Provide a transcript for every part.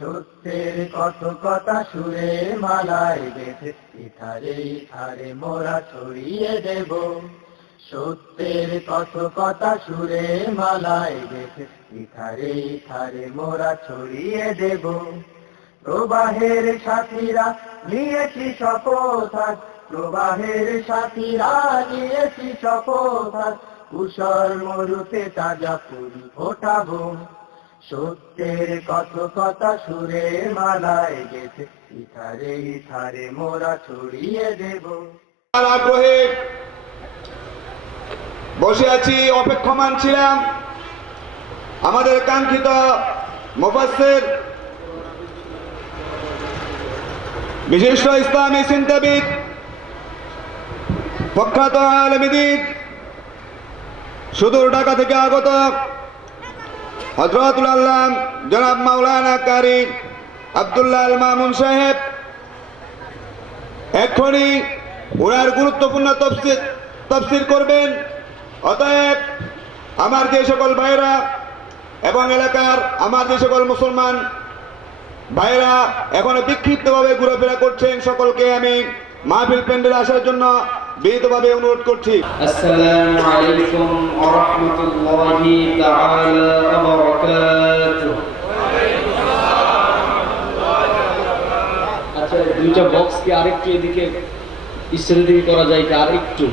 সত্যের কথা সুরে মালায় গেছে ইথারে ইথারে মোরা ছড়িয়ে দেব। সত্যের কথা সুরে মালায় গেছে ইথারে ইথারে মোরা ছড়িয়ে দেব। প্রবাহের সাথীরা নিয়েছি শপথ আজ, প্রবাহের সাথীরা নিয়েছি শপথ আজ, কুশল মরুতে তাজা ফুল ফোটাবো। সত্যের কথা সুরে মালায় গেছে ইথারে ইথারে মোরা ছড়িয়ে দেব। আগ্রহে বসে আছি, অপেক্ষমান ছিলাম আমাদের কাঙ্ক্ষিত মুফাসসির, বিশিষ্ট ইসলামী চিন্তাবিদ, প্রখ্যাত আলেম দ্বীন, সুদূর ঢাকা থেকে আগত হযরতুল আল্লাম জনাব মাওলানা কারি আব্দুল্লাহ আল মামুন সাহেব এক্ষুনি ওনার গুরুত্বপূর্ণ তাফসীর করবেন। অতএব আমার যে সকল ভাইরা এবং এলাকার আমার যে সকল মুসলমান ভাইরা এখনো বিক্ষিপ্তভাবে ঘোরাফেরা করছেন, সকলকে আমি মাহফিল প্যান্ডেলে আসার জন্য বিনীতভাবে অনুরোধ করছি। আসসালামু আলাইকুম ওয়া রাহমাতুল্লাহি তাআলা ওয়া বারাকাতুহু। আচ্ছা, দুইটা বক্স কি আরেকটু এদিকে স্টেজের দিকে করা যায় কি আরেকটু?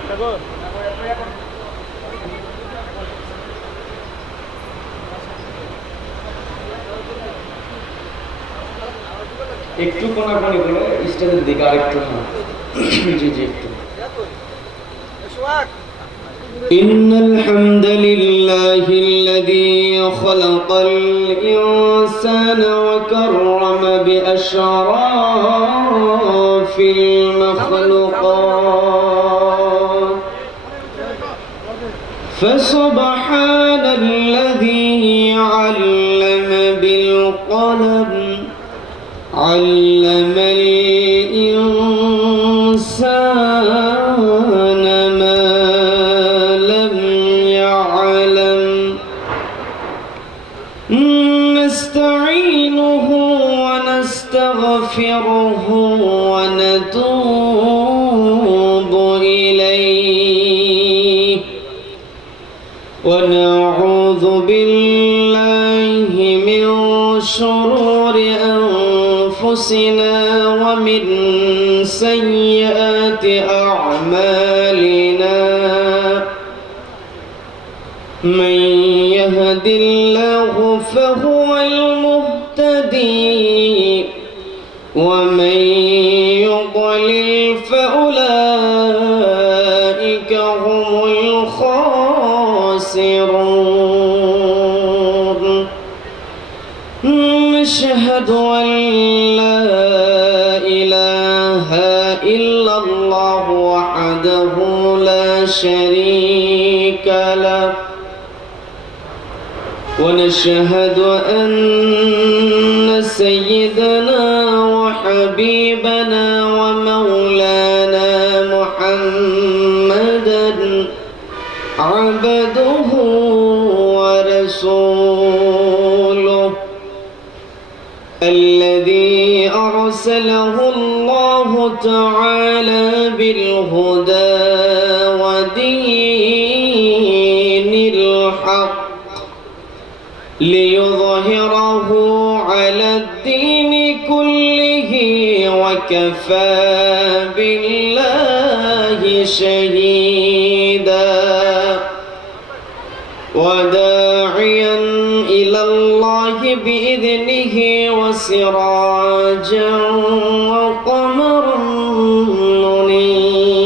একটু কোনাকুনি করে স্টেজের দিকে আরেকটু না। জি জি একটু। إن الحمد لله الذي خلق الإنسان وكرم بأشراف المخلوقات فسبحان الذي علم بالقلم علم الإنسان ما لم يعلم نستعينه ونستغفره ونتوب إليه ونعوذ بالله من شرور أنفسنا ومن سيئات أعمالنا من يهد الله فهو المهتدي ومن يضلل فأولئك هم الخاسرون. نشهد أن لا إله إلا الله وحده لا شريك له ونشهد أن سيدنا وحبيبنا ومولانا محمدا عبده ورسوله الذي أرسله الله تعالى بالهدى ودين الحق ليظهره على الدين كله وكفى بالله شهيدا وداعيا إلى الله بإذنه وسراجا وقمرا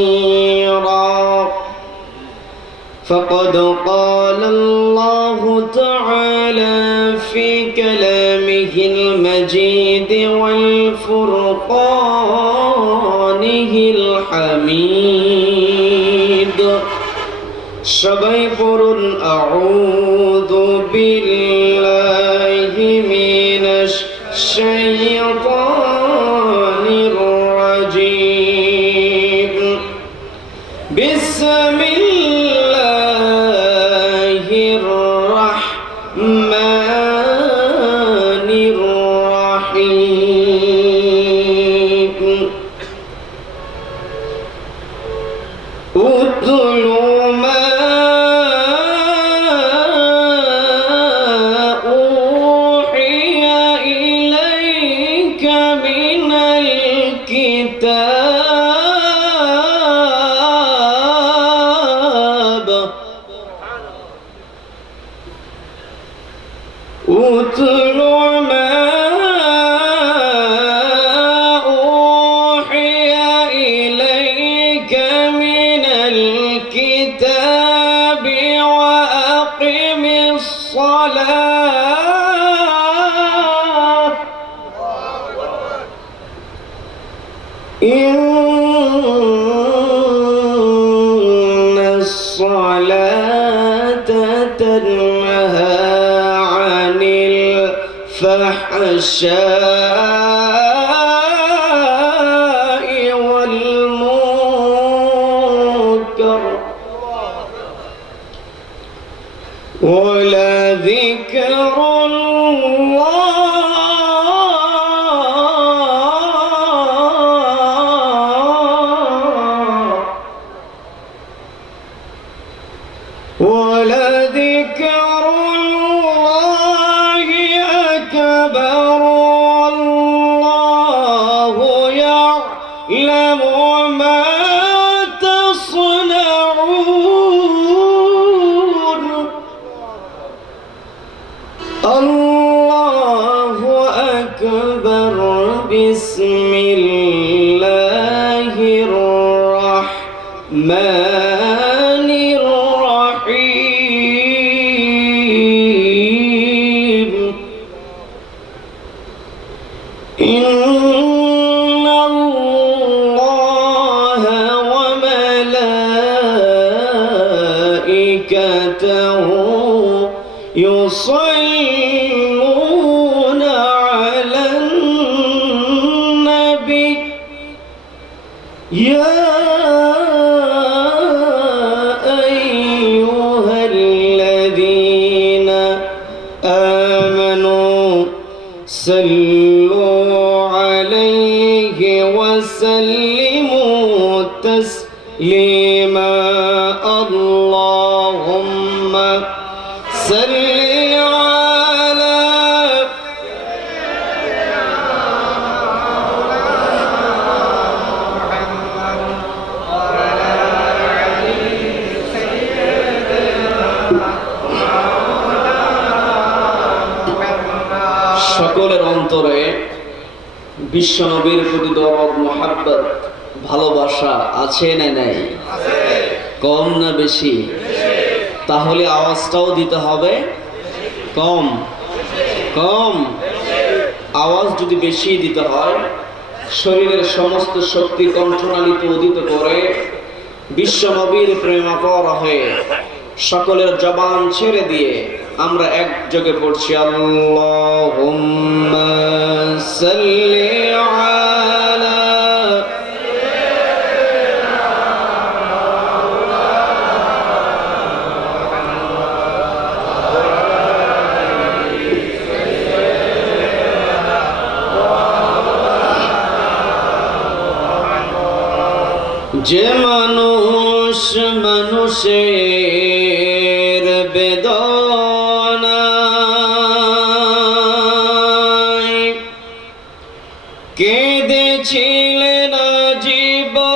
منيرا فقد قال الله تعالى في كلامه المجيد والفرقانه الحميد সবাই পড়ুন আউযু বিল্লাহি মিনাশ শাইতানির রাজীম বিসমিল্লাহির রাহমানির রাহিম الرحيم اتل ما أوحي إليك من الكتاب اتل ما أوحي إليك من الكتاب وأقم الصلاة إن الصلاة تنهى عن الفحشاء والمنكر ولذكر ولذكر الله أكبر والله يعلم ما تصنعون الله أكبر بسم الله الرحمن الرحيم إن الله وملائكته يصلون على النبي يا أيها الذين آمنوا صلوا عليه وسلموا تسليما اللهم صل على সকলের অন্তরে বিশ্বনবীর প্রতি দরদ মোহাব্বত ভালোবাসা আছে না নাই? কম না বেশি? তাহলে আওয়াজটাও দিতে হবে কম কম। আওয়াজ যদি বেশি দিতে হয়, শরীরের সমস্ত শক্তি কণ্ঠনালীতে উদিত করে বিশ্বনবীর প্রেমাপর হয়ে সকলের জবান ছেড়ে দিয়ে আমরা একযোগে পড়ছি আল্লাহুম্মা সাল্লি আলা যে মানুষ মানুষের বেদনায় কেঁদেছিলেন জীবন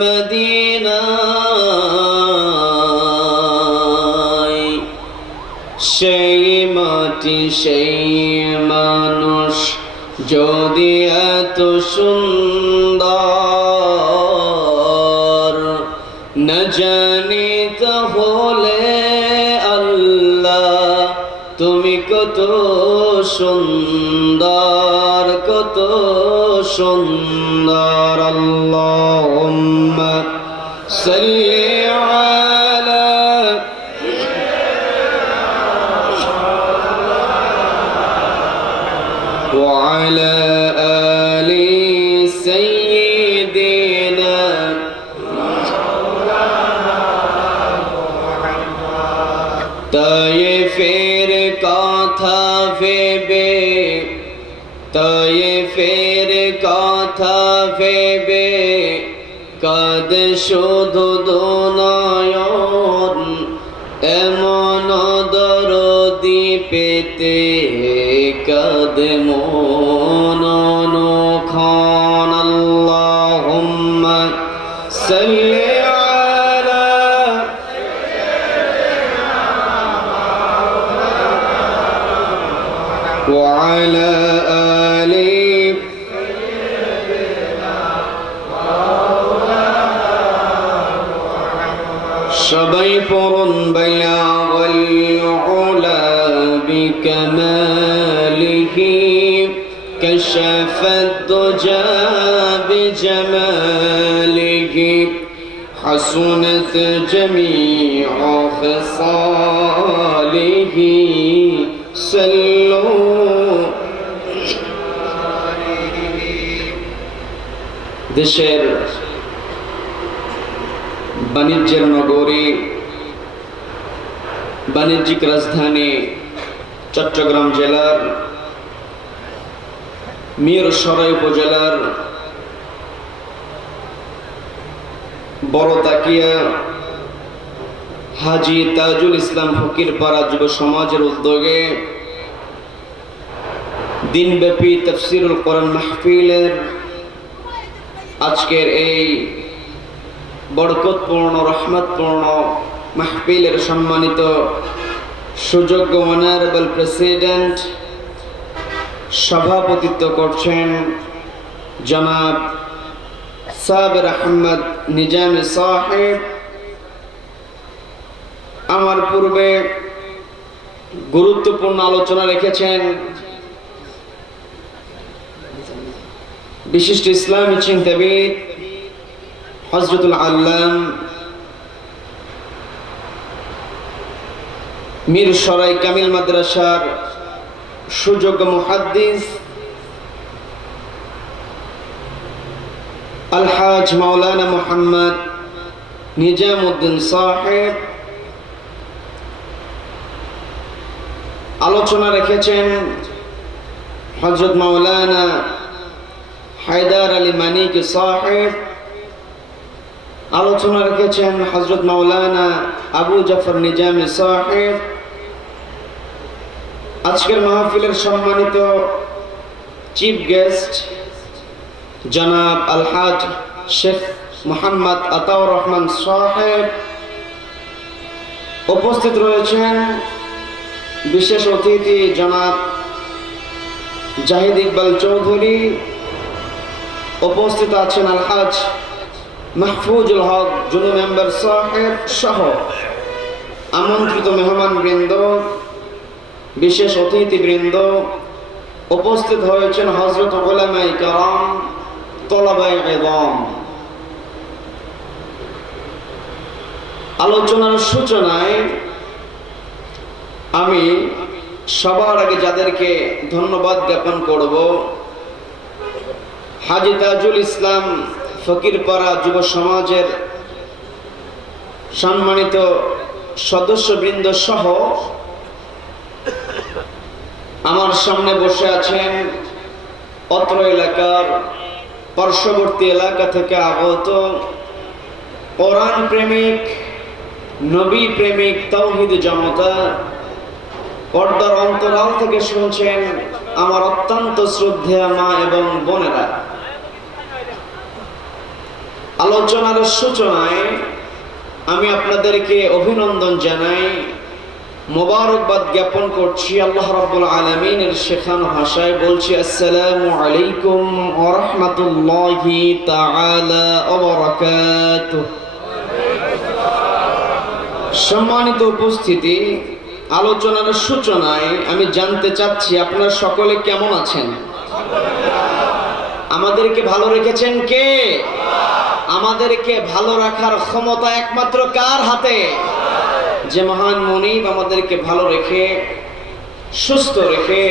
মদিনায়, সেই মাটি সেই মানুষ যদি এত সুন্দর না জানি তাহলে আল্লাহ তুমি কত সুন্দর কত সুন্দর। আল্লাহুম্মা সাল্লি আলা ওয়া আলা আলি সাইয়্যিদিনা তায়েফের কথা ভেবে তায়েফের কথা ভেবে কাঁদে শুধু দুনয়ন, এমন দরদি পেতে কাঁদে মন অনুক্ষণ। আল্লাহুম্মা সাল্লি আলা ওয়া আলা আলি সবাই পড়ুন বায়াগুল উলা বিকামালিহি কাশাফাদ দুজা বিজামালিহি হাসুনাত জামিউ খিসালিহি সাল্লু। দেশের বাণিজ্যের নগরী, বাণিজ্যিক রাজধানী চট্টগ্রাম জেলার মিরসরাই উপজেলার বড় তাকিয়া হাজী তাজুল ইসলাম ফকিরপাড়া যুব সমাজের উদ্যোগে দিনব্যাপী তাফসীরুল কোরআন মাহফিলের আজকের এই বরকতপূর্ণ রহমতপূর্ণ মাহফিলের সম্মানিত সুযোগ্য অনারেবল প্রেসিডেন্ট, সভাপতিত্ব করছেন জনাব সাবের আহমদ নিজামী সাহেব। আমার পূর্বে গুরুত্বপূর্ণ আলোচনা রেখেছেন বিশিষ্ট ইসলামী চিন্তাবিদ হযরতুল আল্লাম মিরসরাই কামিল মাদ্রাসার সুযোগ্য মুহাদ্দিস আলহাজ মাওলানা মুহাম্মদ নিজামউদ্দিন সাহেব। আলোচনা রেখেছেন হযরত মাওলানা হায়দার আলী মানিক সাহেব। আলোচনা রেখেছেন হযরত মাওলানা আবু জাফর নিজামী সাহেব। আজকের মাহফিলের সম্মানিত চিফ গেস্ট জনাব আলহাজ শেখ মোহাম্মদ আতাউর রহমান সাহেব। উপস্থিত রয়েছেন বিশেষ অতিথি জনাব জাহিদ ইকবাল চৌধুরী। উপস্থিত আছেন আলহাজ মাহফুজুল হক জুনু মেম্বার সাহেব সহ আমন্ত্রিত মেহমান বৃন্দ, বিশেষ অতিথি বৃন্দ। উপস্থিত হয়েছেন হযরত উলামায়ে কেরাম, তলাবায়ে ইলম। আলোচনার সূচনায় আমি সবার আগে যাদেরকে ধন্যবাদ জ্ঞাপন করব, হাজী তাজুল ইসলাম ফকিরপাড়া যুব সমাজের সম্মানিত সদস্যবৃন্দ সহ আমার সামনে বসে আছেন অত্র এলাকার পার্শ্ববর্তী এলাকা থেকে আগত কোরআন প্রেমিক, নবী প্রেমিক, তাওহীদ জনতা। পর্দার অন্তরাল থেকে শুনছেন আমার অত্যন্ত শ্রদ্ধেয় মা এবং বোনেরা। আলোচনার সূচনায় আমি আপনাদেরকে অভিনন্দন জানাই, মোবারকবাদ জ্ঞাপন করছি। আল্লাহ রাব্বুল আলামিনের শেখানো ভাষায় বলছি, আসসালামু আলাইকুম ওয়া রাহমাতুল্লাহি তাআলা ওয়া বারাকাতুহু। সম্মানিত উপস্থিতি, আলোচনার সূচনায় আমি জানতে চাচ্ছি আপনারা সকলে কেমন আছেন? আমাদেরকে ভালো রেখেছেন কে? আমাদেরকে ভালো রাখার ক্ষমতা একমাত্র কার হাতে? যে মহান মুনিব আমাদেরকে ভালো রেখে, সুস্থ রেখে,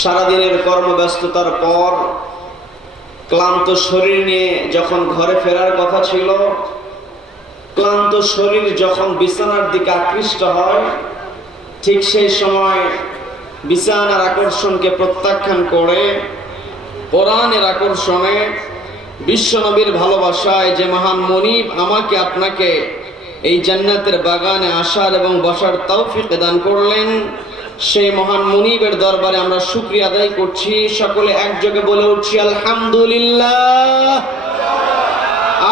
সারাদিনের কর্মব্যস্ততার পর ক্লান্ত শরীর নিয়ে যখন ঘরে ফেরার কথা ছিল, ক্লান্ত শরীর যখন বিছানার দিকে আকৃষ্ট হয়, ঠিক সেই সময় বিছানার আকর্ষণকে প্রত্যাখ্যান করে কোরআনের আকর্ষণে বিশ্বনবীর ভালোবাসায় যে মহান মনিব আমাকে আপনাকে এই জান্নাতের বাগানে আসার এবং বসার তৌফিক দান করলেন, সেই মহান মুনিবের দরবারে আমরা শুকরিয়া আদায় করছি। সকলে একযোগে বলে উঠছি আলহামদুলিল্লাহ।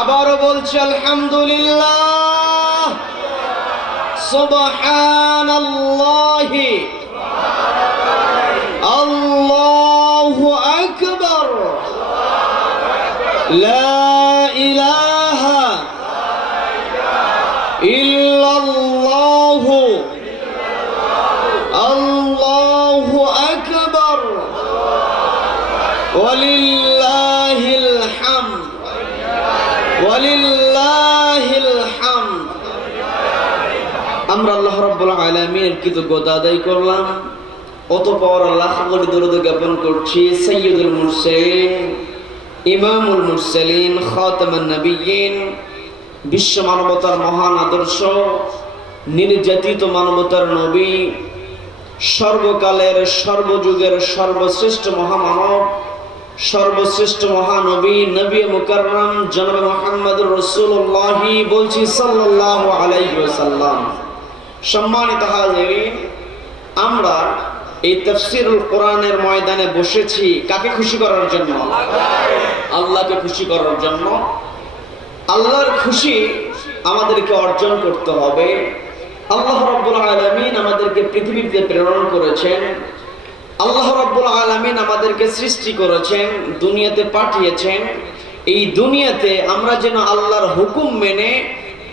আবারও বলছি আলহামদুলিল্লাহ। সুবহানাল্লাহি আল্লাহু আকবার। লা ইলাহা ইল্লাল্লাহু আল্লাহু আকবার ওয়ালিল্লাহিল হামদ ওয়ালিল্লাহিল হামদ। আমরা আল্লাহ রাব্বুল আলামিনের কৃতজ্ঞতা আদায় করলাম, অতঃপর আল্লাহ কোটি দরুদ জ্ঞাপন করছি সাইয়্যিদুল মুরসালিন, ইমামুল মুরসালিন, খাতামুন নবিয়্যিন, বিশ্ব মানবতার মহান আদর্শ, নির্যাতিত মানবতার নবী, সর্বকালের সর্বযুগের সর্বশ্রেষ্ঠ মহামানব, সর্বশ্রেষ্ঠ মহানবী, নবী মুকাররম জনাব মুহাম্মদুর রাসূলুল্লাহ বলছি সাল্লাল্লাহু আলাইহি ওয়াসাল্লাম। সম্মানিত হাজিরিন, আমরা এই তাফসীরুল কোরআনের ময়দানে বসেছি কাকে খুশি করার জন্য? আল্লাহকে খুশি করার জন্য। আল্লাহর খুশি আমাদেরকে অর্জন করতে হবে। আল্লাহ রাব্বুল আলামিন আমাদেরকে পৃথিবীতে প্রেরণ করেছেন, আল্লাহ রাব্বুল আলামিন আমাদেরকে সৃষ্টি করেছেন, দুনিয়াতে পাঠিয়েছেন। এই দুনিয়াতে আমরা যেন আল্লাহর হুকুম মেনে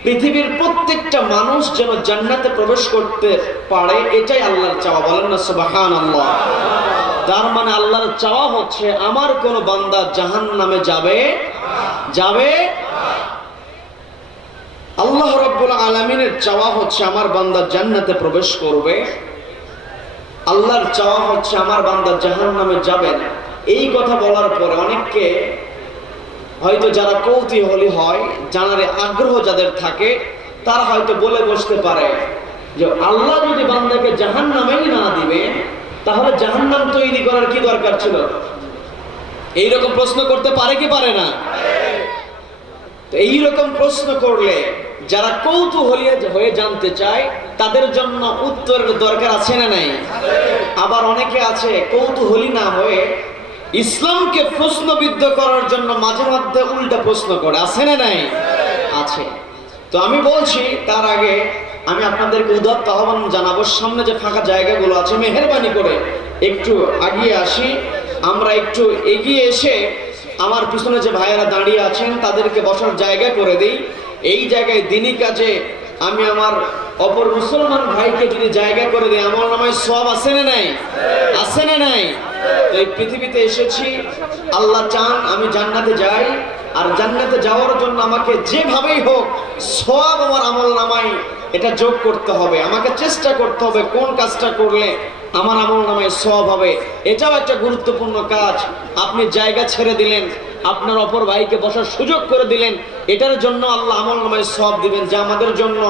পৃথিবীর প্রত্যেকটা মানুষ যেন জান্নাতে প্রবেশ করতে পারে, এটাই আল্লাহর চাওয়া। বলেন না সুবহানাল্লাহ। তার মানে আল্লাহর চাওয়া হচ্ছে আমার কোন বান্দা জাহান্নামে যাবে। আল্লাহ রাব্বুল আলামিনের চাওয়া হচ্ছে আমার বান্দা জান্নাতে প্রবেশ করবে। আল্লাহর চাওয়া হচ্ছে আমার বান্দা জাহান্নামে যাবে না। এই কথা বলার পরে অনেককে হয়তো যারা কৌতূহলী হয়, জানার আগ্রহ যাদের থাকে, তারা হয়তো বলে বসতে পারে যে আল্লাহ যদি বান্দাকে জাহান্নামেই না দিবে তাহলে জাহান্নাম তৈরি করার কি দরকার ছিল? এইরকম প্রশ্ন করতে পারে কি পারে না? এইরকম প্রশ্ন করলে যারা কৌতূহলী হয়ে জানতে চায় তাদের জন্য উত্তরের দরকার আছে না নাই? আবার অনেকে আছে কৌতূহলী না হয়ে ইসলামকে প্রশ্নবিদ্ধ করার জন্য মাঝে মধ্যে উল্টা প্রশ্ন করে, আছে না নাই? আছে। তো আমি বলছি তার আগে আমি আপনাদেরকে উদাত্ত আহ্বান জানাবো, সামনে যে ফাঁকা জায়গাগুলো আছে মেহেরবানি করে একটু এগিয়ে আসি। আমরা একটু এগিয়ে এসে আমার পিছনে যে ভাইয়েরা দাঁড়িয়ে আছেন তাদেরকে বসার জায়গা করে দিই। এই জায়গায় দিনী কাজে আমি আমার অপর মুসলমান ভাইকে যদি জায়গা করে দিই আমার নামায় সওয়াব আছে না নাই? আছে না নাই? তো এই পৃথিবীতে এসেছি, আল্লাহ চান আমি জান্নাতে যাই, আর জান্নাতে যাওয়ার জন্য আমাকে যেভাবেই হোক সওয়াব আমার আমল নামায় এটা যোগ করতে হবে। আমাকে চেষ্টা করতে হবে কোন কাজটা করলে আমার আমল নামায় সওয়াব হবে। এটাও একটা গুরুত্বপূর্ণ কাজ। আপনি জায়গা ছেড়ে দিলেন, আপনার অপর ভাইকে বসার সুযোগ করে দিলেন, এটার জন্য আল্লাহ আমল নামায় সওয়াব দিবেন, যা আমাদের জন্য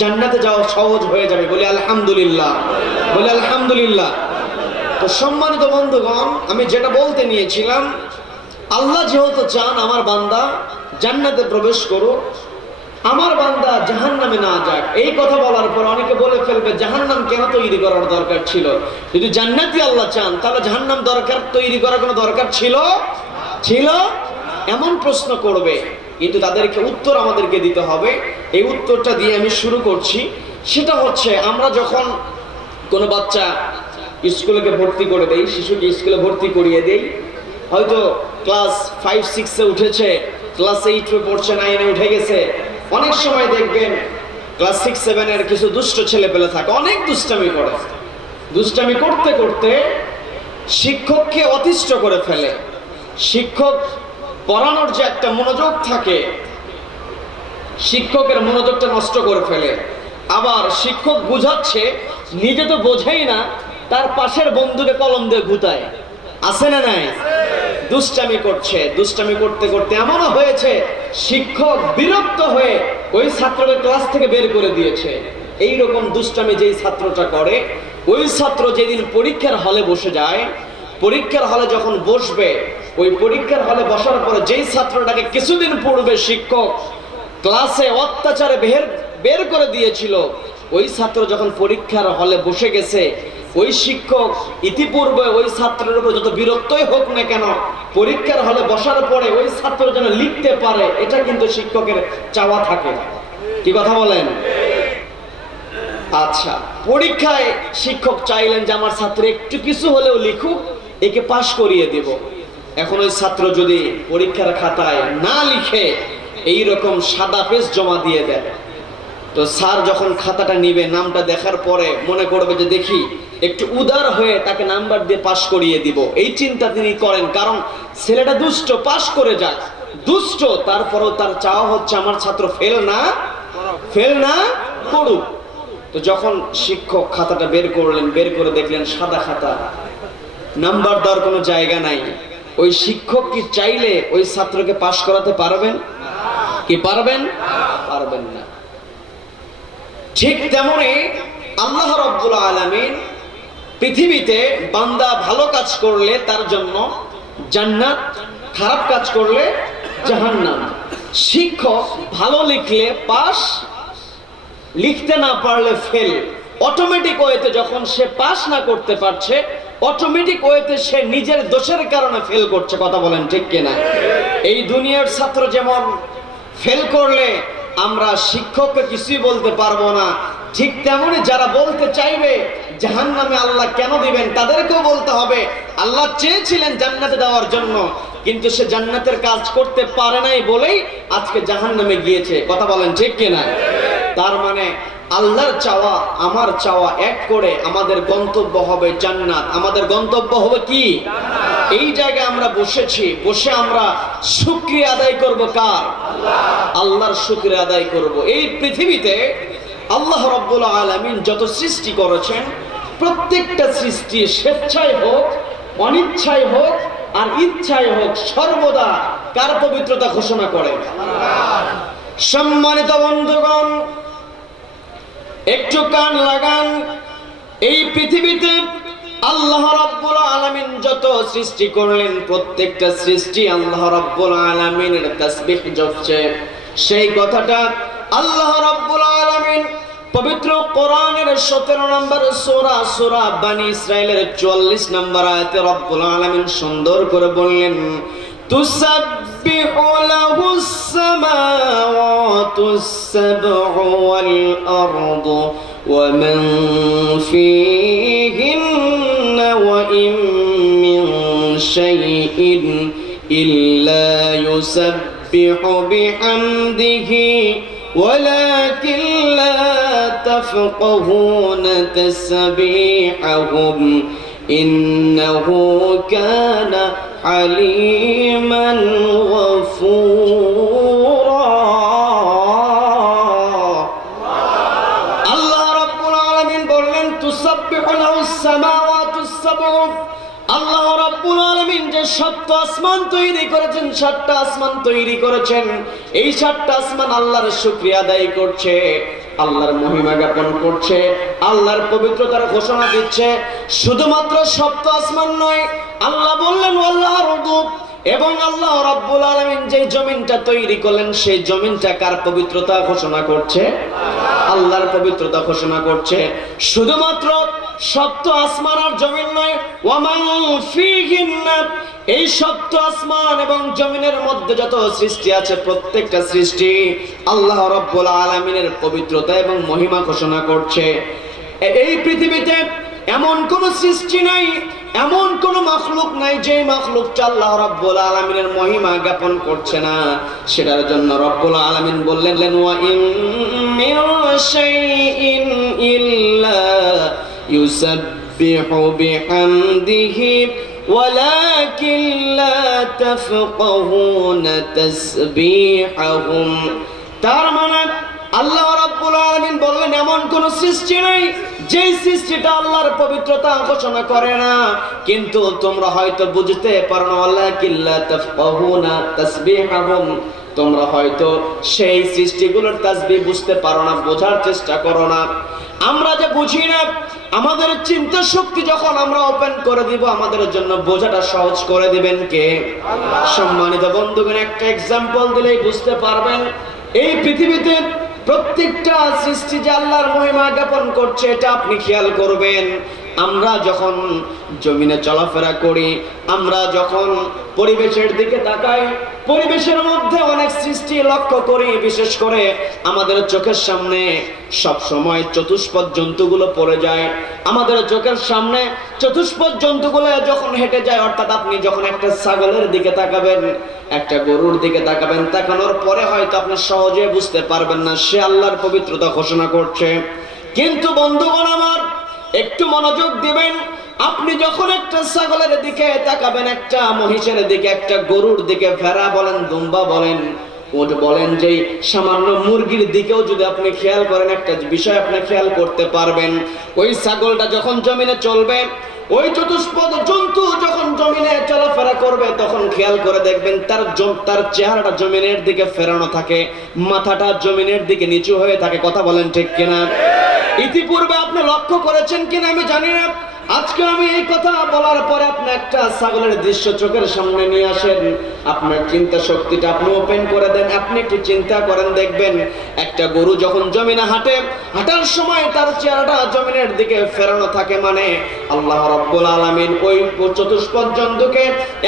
জান্নাতে যাওয়া সহজ হয়ে যাবে। বলি আলহামদুলিল্লাহ, বলি আলহামদুলিল্লাহ। তো সম্মানিত বন্ধুগণ, আমি যেটা বলতে নিয়েছিলাম, আল্লাহ যেহেতু চান আমার বান্দা জান্নাতে প্রবেশ করুক, আমার বান্দা জাহান্নামে না যাক। এই কথা বলার পর অনেকে বলে ফেলবে জাহান্নাম কেন তৈরি করার দরকার ছিল? যদি জান্নাতি আল্লাহ চান তাহলে জাহান্নাম তৈরি করার কোনো দরকার ছিল? এমন প্রশ্ন করবে, কিন্তু তাদেরকে উত্তর আমাদেরকে দিতে হবে। এই উত্তরটা দিয়ে আমি শুরু করছি। সেটা হচ্ছে, আমরা যখন কোনো বাচ্চা স্কুলে ভর্তি করে দেই, শিশুকে স্কুলে ভর্তি করিয়ে দেই, হয়তো ক্লাস 5-6 উঠেছে, ক্লাস 8 পড়ছে, 9 উঠে গেছে। অনেক সময় দেখবেন ক্লাস 6-7 কিছু দুষ্ট ছেলে পেলে থাকে, অনেক দুষ্টামি করে। দুষ্টামি করতে করতে শিক্ষককে অতিষ্ঠ করে ফেলে। শিক্ষক পড়ানোর যে একটা মনোযোগ থাকে, শিক্ষকের মনোযোগটা নষ্ট করে ফেলে। আবার শিক্ষক বুঝাচ্ছে, নিজে তো বোঝেই না, তার পাশের বন্ধুকে কলম দিয়ে গুতায়। আছে না নাই? দুষ্টামি করছে। দুষ্টামি করতে করতে এমনও হয়েছে শিক্ষক বিরক্ত হয়ে ওই ছাত্রকে ক্লাস থেকে বের করে দিয়েছে। এই রকম দুষ্টামি যেই ছাত্রটা করে, ওই ছাত্র যেদিন পরীক্ষার হলে বসে যায়, পরীক্ষার হলে যখন বসবে, ওই পরীক্ষার হলে বসার পরে যেই ছাত্রটাকে কিছুদিন পূর্বে শিক্ষক ক্লাসে অত্যাচারে বের করে দিয়েছিল, ওই ছাত্র যখন পরীক্ষার হলে বসে গেছে, ওই শিক্ষক ইতিপূর্বে ওই ছাত্রের উপর যত বিরক্তই হোক না কেন, পরীক্ষার হলে বসার পরে ওই ছাত্র যেন লিখতে পারে, এটা কিন্তু শিক্ষকের চাওয়া থাকে। কি কথা বলেন? আচ্ছা, পরীক্ষায় শিক্ষক চাইলেন যে আমার ছাত্র একটু কিছু হলেও লিখুক, একে পাশ করিয়ে দেব। এখন ওই ছাত্র যদি পরীক্ষার খাতায় না লিখে এইরকম সাদা পেজ জমা দিয়ে দেয়, তো স্যার যখন খাতাটা নিবে, নামটা দেখার পরে মনে করবে যে দেখি একটু উদার হয়ে তাকে নাম্বার দিয়ে পাশ করিয়ে দিব, এই চিন্তা তিনি করেন। কারণ ছেলেটা দুষ্ট, পাশ করে যাক, দুষ্ট, তারপরেও তার চাওয়া হচ্ছে আমার ছাত্র ফেল না করুক। তো যখন শিক্ষক খাতাটা বের করলেন, বের করে দেখলেন সাদা খাতা, নাম্বার দেওয়ার কোনো জায়গা নাই, ওই শিক্ষক কি চাইলে ওই ছাত্রকে পাশ করাতে পারবেন? কি পারবেন? পারবেন না। ঠিক তেমনি আল্লাহ রাব্বুল আলামিন পৃথিবীতে বান্দা ভালো কাজ করলে তার জন্য জান্নাত, খারাপ কাজ করলে জাহান্নাম। শিক্ষক ভালো লিখলে পাস, লিখতে না পারলে ফেল। অটোমেটিক ওয়েতে যখন সে পাস না করতে পারছে, অটোমেটিক ওয়েতে সে নিজের দোষের কারণে ফেল করছে। কথা বলেন ঠিক কিনা? এই দুনিয়ার ছাত্র যেমন ফেল করলে আমরা শিক্ষককে কিছুই বলতে পারবো না, ঠিক তেমনি যারা বলতে চাইবে জাহান্নামে আল্লাহ কেন দিবেন, তাদেরকেও বলতে হবে আল্লাহ চেয়েছিলেন জান্নাতে দেওয়ার জন্য, কিন্তু সে জান্নাতের কাজ করতে পারে নাই বলেই আজকে জাহান্নামে গিয়েছে। কথা বলেন ঠিক কিনা? তার মানে আল্লাহর চাওয়া আমার চাওয়া এক করে আমাদের গন্তব্য হবে জান্নাত। আমাদের গন্তব্য হবে কি? এই জায়গায় আমরা বসেছি, বসে আমরা শুকরিয়া আদায় করব কার? আল্লাহর শুকরিয়া আদায় করব। এই পৃথিবীতে আল্লাহ রাব্বুল আলামিন যত সৃষ্টি করেছেন, প্রত্যেকটা সৃষ্টি স্বেচ্ছায় হোক, অনিচ্ছায় হোক আর ইচ্ছায় হোক, সর্বদা কার পবিত্রতা ঘোষণা করে? সম্মানিত বন্ধুগণ, একটু কান লাগান। এই পৃথিবীতে আল্লাহ রাব্বুল আলামিন যত সৃষ্টি করলেন, প্রত্যেকটা সৃষ্টি আল্লাহ রাব্বুল আলামিনের তাসবিহ জপছে। সেই কথাটা আল্লাহ রাব্বুল আলামিন পবিত্র কোরআনের 17 নম্বর সূরা বনী ইসরাইলের 44 নম্বর আয়াতে রব্বুল আলামিন সুন্দর করে বললেন, তুসাব্বিহু লাহুস সামাওয়াতুস সাবউ ওয়াল আরদু ওয়া মান ফীহিন্না ওয়া ইন মিন শাইইন ইল্লা ইউসাব্বিহু বিহামদিহি ولكن لا تفقهون تسبيحهم إنه كان حليما غفورا الله رب العالمين বললেন তুসাব্বিহু লাহুস সামাওয়াতুস সাবউ। আল্লাহ রাব্বুল আলামিন যে 7টা আসমান তৈরি করেছেন, 7টা আসমান তৈরি করেছেন, এই 7টা আসমান আল্লাহর শুকরিয়া আদায় করছে, আল্লাহর মহিমা জ্ঞাপন করছে, আল্লাহর পবিত্রতার ঘোষণা দিচ্ছে। শুধুমাত্র 7টা আসমান নয়, আল্লাহ বললেন ওয়াল্লাহু আরদু, এবং আল্লাহ রাব্বুল আলামিন যে জমিনটা তৈরি করলেন, সেই জমিনটা কার পবিত্রতা ঘোষণা করছে? আল্লাহর পবিত্রতা ঘোষণা করছে। শুধুমাত্র 7টা আসমান আর জমিন নয়, ওয়া মান ফীহিন্না, এই 7টা আসমান এবং জমিনের মধ্যে যত সৃষ্টি আছে, প্রত্যেকটা সৃষ্টি আল্লাহ রাব্বুল আলামিনের পবিত্রতা এবং মহিমা ঘোষণা করছে। এই পৃথিবীতে এমন কোন সৃষ্টি নাই, এমন কোন মাখলুক নাই যে মাখলুকটা আল্লাহ রাব্বুল আলামিনের মহিমা জ্ঞাপন করছে না। সেটার জন্য রাব্বুল আলামিন বললেন, ওয়া ইন মিন শাইইন ইল্লা ইউসাব্বিহু বিহামদিহি ওয়ালাকিন লা তাফকাহুনা তাসবিহাহুম। তার মানে আল্লাহ রাব্বুল আলামিন বললেন এমন কোন সৃষ্টি নাই যে সৃষ্টিটা আল্লাহর পবিত্রতা ঘোষণা করে না, কিন্তু তোমরা হয়তো বুঝতে পারো না, ওয়ালাকিন লা তাফকাহুনা তাসবিহাহুম, তোমরা হয়তো সেই সৃষ্টিগুলোর তাসবিহ বুঝতে পারো না, বোঝার চেষ্টা করো না। আমরা যে বুঝি না, আমাদের চিন্তা শক্তি যখন আমরা ওপেন করে দিব, আমাদের জন্য বোঝাটা সহজ করে দিবেন কে? সম্মানিত বন্ধুগণ, একটা এক্সাম্পল দিলেই বুঝতে পারবেন। এই পৃথিবীতে প্রত্যেকটা সৃষ্টি যে আল্লাহর মহিমা জ্ঞাপন করছে, এটা আপনি খেয়াল করবেন। আমরা যখন জমিনে চলাফেরা করি, আমরা যখন পরিবেশের দিকে তাকাই, পরিবেশের মধ্যে অনেক সৃষ্টি লক্ষ্য করি। বিশেষ করে আমাদের চোখের সামনে সব সময় চতুষ্পদ জন্তুগুলো পড়ে যায়। আমাদের চোখের সামনে চতুষ্পদ জন্তুগুলো যখন হেঁটে যায়, অর্থাৎ আপনি যখন একটা ছাগলের দিকে তাকাবেন, একটা গরুর দিকে তাকাবেন, তাকানোর পরে হয়তো আপনি সহজে বুঝতে পারবেন না সে আল্লাহর পবিত্রতা ঘোষণা করছে। কিন্তু বন্ধুগণ আমার, একটু মনোযোগ দিবেন। আপনি যখন একটা ছাগলের দিকে তাকাবেন, একটা মহিষের দিকে, একটা গরুর দিকে, ভেড়া বলেন, দুম্বা বলেন, উট বলেন, যে সামান্য মুরগির দিকেও যদি আপনি খেয়াল করেন, একটা বিষয় আপনি খেয়াল করতে পারবেন। ওই ছাগলটা যখন জমিনে চলবে, ওই চতুষ্পদ জন্তু যখন জমিনে চলাফেরা করবে, তখন খেয়াল করে দেখবেন তার চেহারাটা জমিনের দিকে ফেরানো থাকে, মাথাটা জমিনের দিকে নিচু হয়ে থাকে। কথা বলেন ঠিক কিনা? ইতিপূর্বে আপনি লক্ষ্য করেছেন কিনা আমি জানি না। আজকে আমি এই কথা বলার পরে আপনি একটা ছাগলের দৃশ্য চোখের সামনে নিয়ে আসেন, আপনার চিন্তা শক্তিটা আপনি ওপেন করে দেন, আপনি একটু চিন্তা করেন, দেখবেন একটা গরু যখন জমিনে হাঁটে, হাঁটার সময় তার চেহারাটা জমিনের দিকে ফেরানো থাকে। মানে আল্লাহ রাব্বুল আলামিন ওই চতুষ্পদ জন্তুকে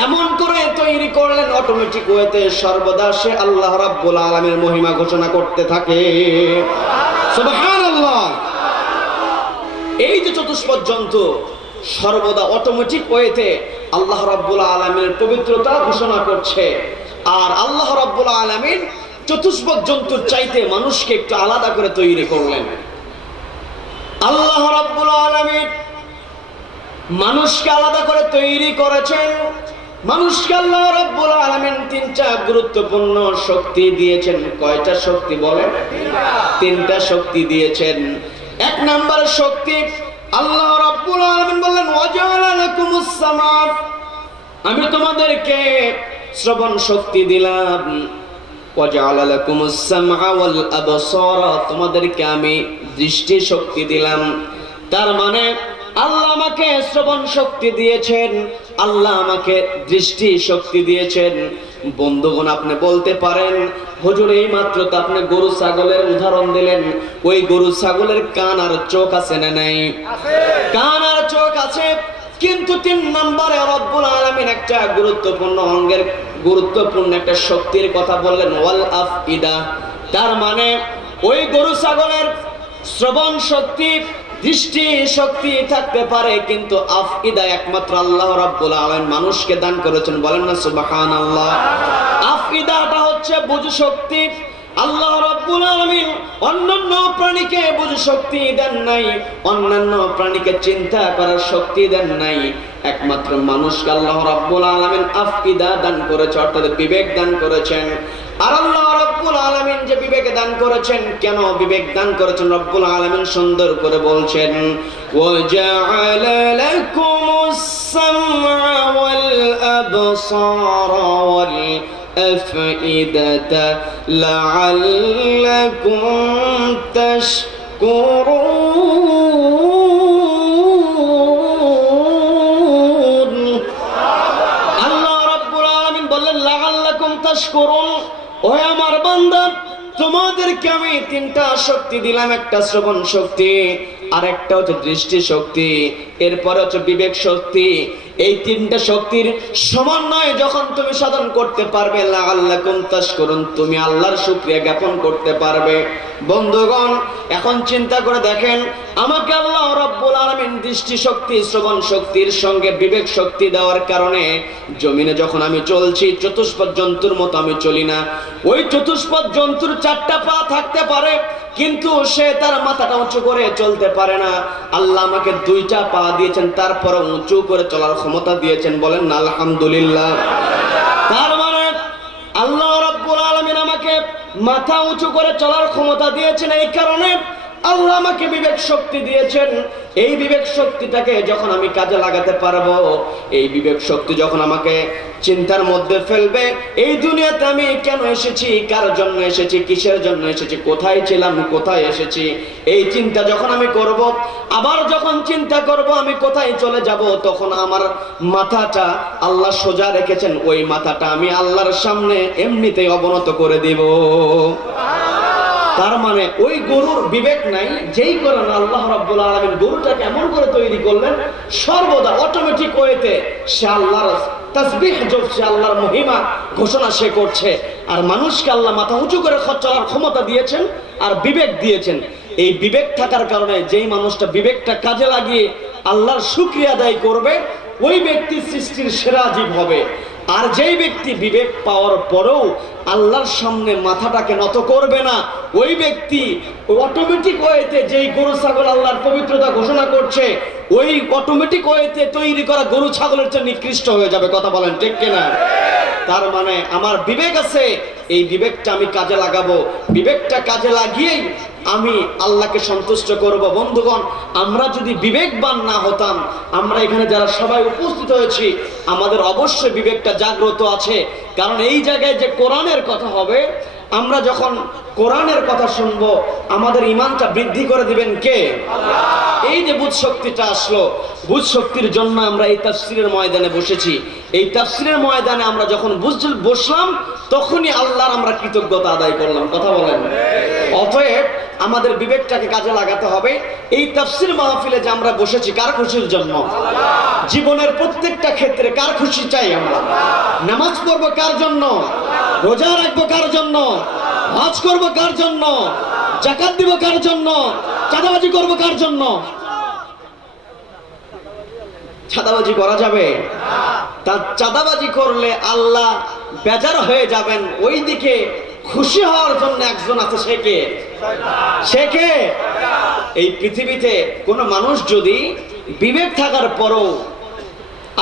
এমন করে তৈরি করলেন, অটোমেটিক ওয়েতে সর্বদা সে আল্লাহ রাব্বুল আলামিনের মহিমা ঘোষণা করতে থাকে। সুবহানাল্লাহ। এই যে চতুষ্পদ জন্তু সর্বদা অটোমেটিক ওয়েতে আল্লাহ রাব্বুল আলামিনের পবিত্রতা ঘোষণা করছে। আর আল্লাহ রাব্বুল আলামিন চতুষ্পদ জন্তুর চাইতে মানুষকে একটু আলাদা করে তৈরি করলেন। আল্লাহ রাব্বুল আলামিন মানুষকে আলাদা করে তৈরি করেছেন। মানুষকে আল্লাহ রাব্বুল আলামিন তিনটা গুরুত্বপূর্ণ শক্তি দিয়েছেন। কয়টা শক্তি বলেন? তিনটা শক্তি দিয়েছেন। এক নাম্বার শক্তি, আল্লাহ রাব্বুল আলামিন বললেন, ওয়াজআলা লাকুমুস সামা, আমি তোমাদেরকে শ্রবণ শক্তি দিলাম। ওয়াজআলা লাকুমুস সামআ ওয়াল আবসারা, তোমাদেরকে আমি দৃষ্টি শক্তি দিলাম। তার মানে আল্লাহ আমাকে শ্রবণ শক্তি দিয়েছেন, আল্লাহ আমাকে দৃষ্টি শক্তি দিয়েছেন। বন্ধুগণ, আপনি বলতে পারেন, হুজুর এই মাত্র তো আপনি গরু ছাগলের উদাহরণ দিলেন, ওই গরু ছাগলের কান আর চোখ আছে না নাই? কান আর চোখ আছে, কিন্তু তিন নম্বরে রব্বুল আলামিন একটা গুরুত্বপূর্ণ অঙ্গের, গুরুত্বপূর্ণ একটা শক্তির কথা বললেন, ওয়াল আফইদা। তার মানে ওই গরু ছাগলের শ্রবণ শক্তি, দৃষ্টি শক্তি থাকতে পারে, কিন্তু আফইদা একমাত্র আল্লাহ রাব্বুল আলামিন মানুষকে দান করেছেন। বলেন না সুবহানাল্লাহ। আফইদাটা হচ্ছে বুঝ শক্তি। আল্লাহ রাব্বুল আলামিন অন্যান্য প্রাণীকে বুঝ শক্তি দেন নাই, অন্যান্য প্রাণীকে চিন্তা করার শক্তি দেন নাই। একমাত্র মানুষকে আল্লাহ রাব্বুল আলামিন আফইদা দান করেছে, অর্থাৎ বিবেক দান করেছেন। আর আল্লাহ রাব্বুল আলামিন যে বিবেক দান করেছেন, কেন বিবেক দান করেছেন রব্বুল আলামিন সুন্দর করে বলছেন, ওয়াজআলা লাকুমুস সামআ ওয়াল আবসারা ওয়াল আফইদাতা লাআল্লাকুম তাশকুরুন। আল্লাহ রাব্বুল আলামিন বললেন, লাআল্লাকুম তাশকুরুন, ও আমার বান্দা, তোমাদেরকে আমি তিনটা শক্তি দিলাম। একটা শ্রবণ শক্তি, আর একটা হচ্ছে দৃষ্টি শক্তি, এরপরে হচ্ছে বিবেক শক্তি। এই তিনটা শক্তির সমন্বয় যখন তুমি সাধন করতে পারবে, লাআল্লাকুম তাশকুরুন, তুমি আল্লাহর শুকরিয়া জ্ঞাপন করতে পারবে। বন্ধুগণ, এখন চিন্তা করে দেখেন, আমাকে আল্লাহ রাব্বুল আলামিন দৃষ্টি শক্তি, শ্রবণ শক্তির সঙ্গে বিবেক শক্তি দেওয়ার কারণে জমিনে যখন আমি চলছি, চতুষ্পদ জন্তুর মতো আমি চলি না। ওই চতুষ্পদ জন্তুর চারটা পা থাকতে পারে, কিন্তু সে তার মাথাটা উঁচু করে চলতে পারে না। আল্লাহ আমাকে দুইটা পা দিয়েছেন, তারপরে উঁচু করে চলার ক্ষমতা দিয়েছেন। বলেন না আলহামদুলিল্লাহ। তার মানে আল্লাহ রাব্বুল আলামিন আমাকে মাথা উঁচু করে চলার ক্ষমতা দিয়েছেন। এই কারণে আল্লাহ আমাকে বিবেক শক্তি দিয়েছেন, এই বিবেক শক্তিটাকে যখন আমি কাজে লাগাতে পারবো, এই বিবেক শক্তি যখন আমাকে চিন্তার মধ্যে ফেলবে, এই দুনিয়াতে আমি কেন এসেছি, কার জন্য এসেছি, কিসের জন্য এসেছি, কোথায় ছিলাম, কোথায় এসেছি, এই চিন্তা যখন আমি করব, আবার যখন চিন্তা করব আমি কোথায় চলে যাব, তখন আমার মাথাটা আল্লাহ সোজা রেখেছেন, ওই মাথাটা আমি আল্লাহর সামনে এমনিতেই অবনত করে দিব। তার মানে ওই গরুর বিবেক নাই, যেই করেন আল্লাহ রাব্বুল আলামিন গরুটাকে এমন করে তৈরি করলেন, সর্বদা অটোমেটিক ওয়েতে সে আল্লাহর তাসবিহ জপছে, আল্লাহর মহিমা ঘোষণা সে করছে। আর মানুষকে আল্লাহ মাথা উঁচু করে চলার ক্ষমতা দিয়েছেন আর বিবেক দিয়েছেন। এই বিবেক থাকার কারণে যেই মানুষটা বিবেকটা কাজে লাগিয়ে আল্লাহর শুকরিয়া আদায় করবে, ওই ব্যক্তি সৃষ্টির সেরা জীব হবে। আর যেই ব্যক্তি বিবেক পাওয়ার পরেও আল্লাহর সামনে মাথাটাকে নত করবে না, ওই ব্যক্তি অটোমেটিক ওয়েতে যেই গরু ছাগল আল্লাহর পবিত্রতা ঘোষণা করছে, ওই অটোমেটিক ওয়েতে তৈরি করা গরু ছাগলের চেয়ে নিকৃষ্ট হয়ে যাবে। কথা বলেন ঠিক কিনা? তার মানে আমার বিবেক আছে, এই বিবেকটা আমি কাজে লাগাবো, বিবেকটা কাজে লাগিয়েই আমি আল্লাহকে সন্তুষ্ট করব। বন্ধুগণ, আমরা যদি বিবেকবান না হতাম, আমরা এখানে যারা সবাই উপস্থিত হয়েছি, আমাদের অবশ্যই বিবেকটা জাগ্রত আছে। কারণ এই জায়গায় যে কোরআনের কথা হবে, আমরা যখন কোরআনের কথা শুনবো, আমাদের ঈমানটা বৃদ্ধি করে দিবেন কে? আল্লাহ। এই যে বুঝ শক্তিটা আসলো, বুঝ শক্তির জন্য আমরা এই তাফসীরের ময়দানে বসেছি। এই তাফসীরের ময়দানে আমরা যখন বসলাম, তখনই আল্লাহর আমরা কৃতজ্ঞতা আদায় করলাম। কথা বলেন। অতএব আমাদের বিবেকটাকে কাজে লাগাতে হবে। এই তাফসীর মাহফিলে যে আমরা বসেছি, কার খুশির জন্য? জীবনের প্রত্যেকটা ক্ষেত্রে কার খুশি চাই আমরা? নামাজ পড়বো কার জন্য? রোজা রাখবো কার জন্য? হজ করবো কার জন্য? যাকাত দিব কার জন্য? চাঁদাবাজি করবো কার জন্য? চাঁদাবাজি করা যাবে? তা চাঁদাবাজি করলে আল্লাহ বেজার হয়ে যাবেন। ওই দিকে খুশি হওয়ার জন্য একজন আছে, সে কে? সে কে? এই পৃথিবীতে কোন মানুষ যদি বিবেক থাকার পরও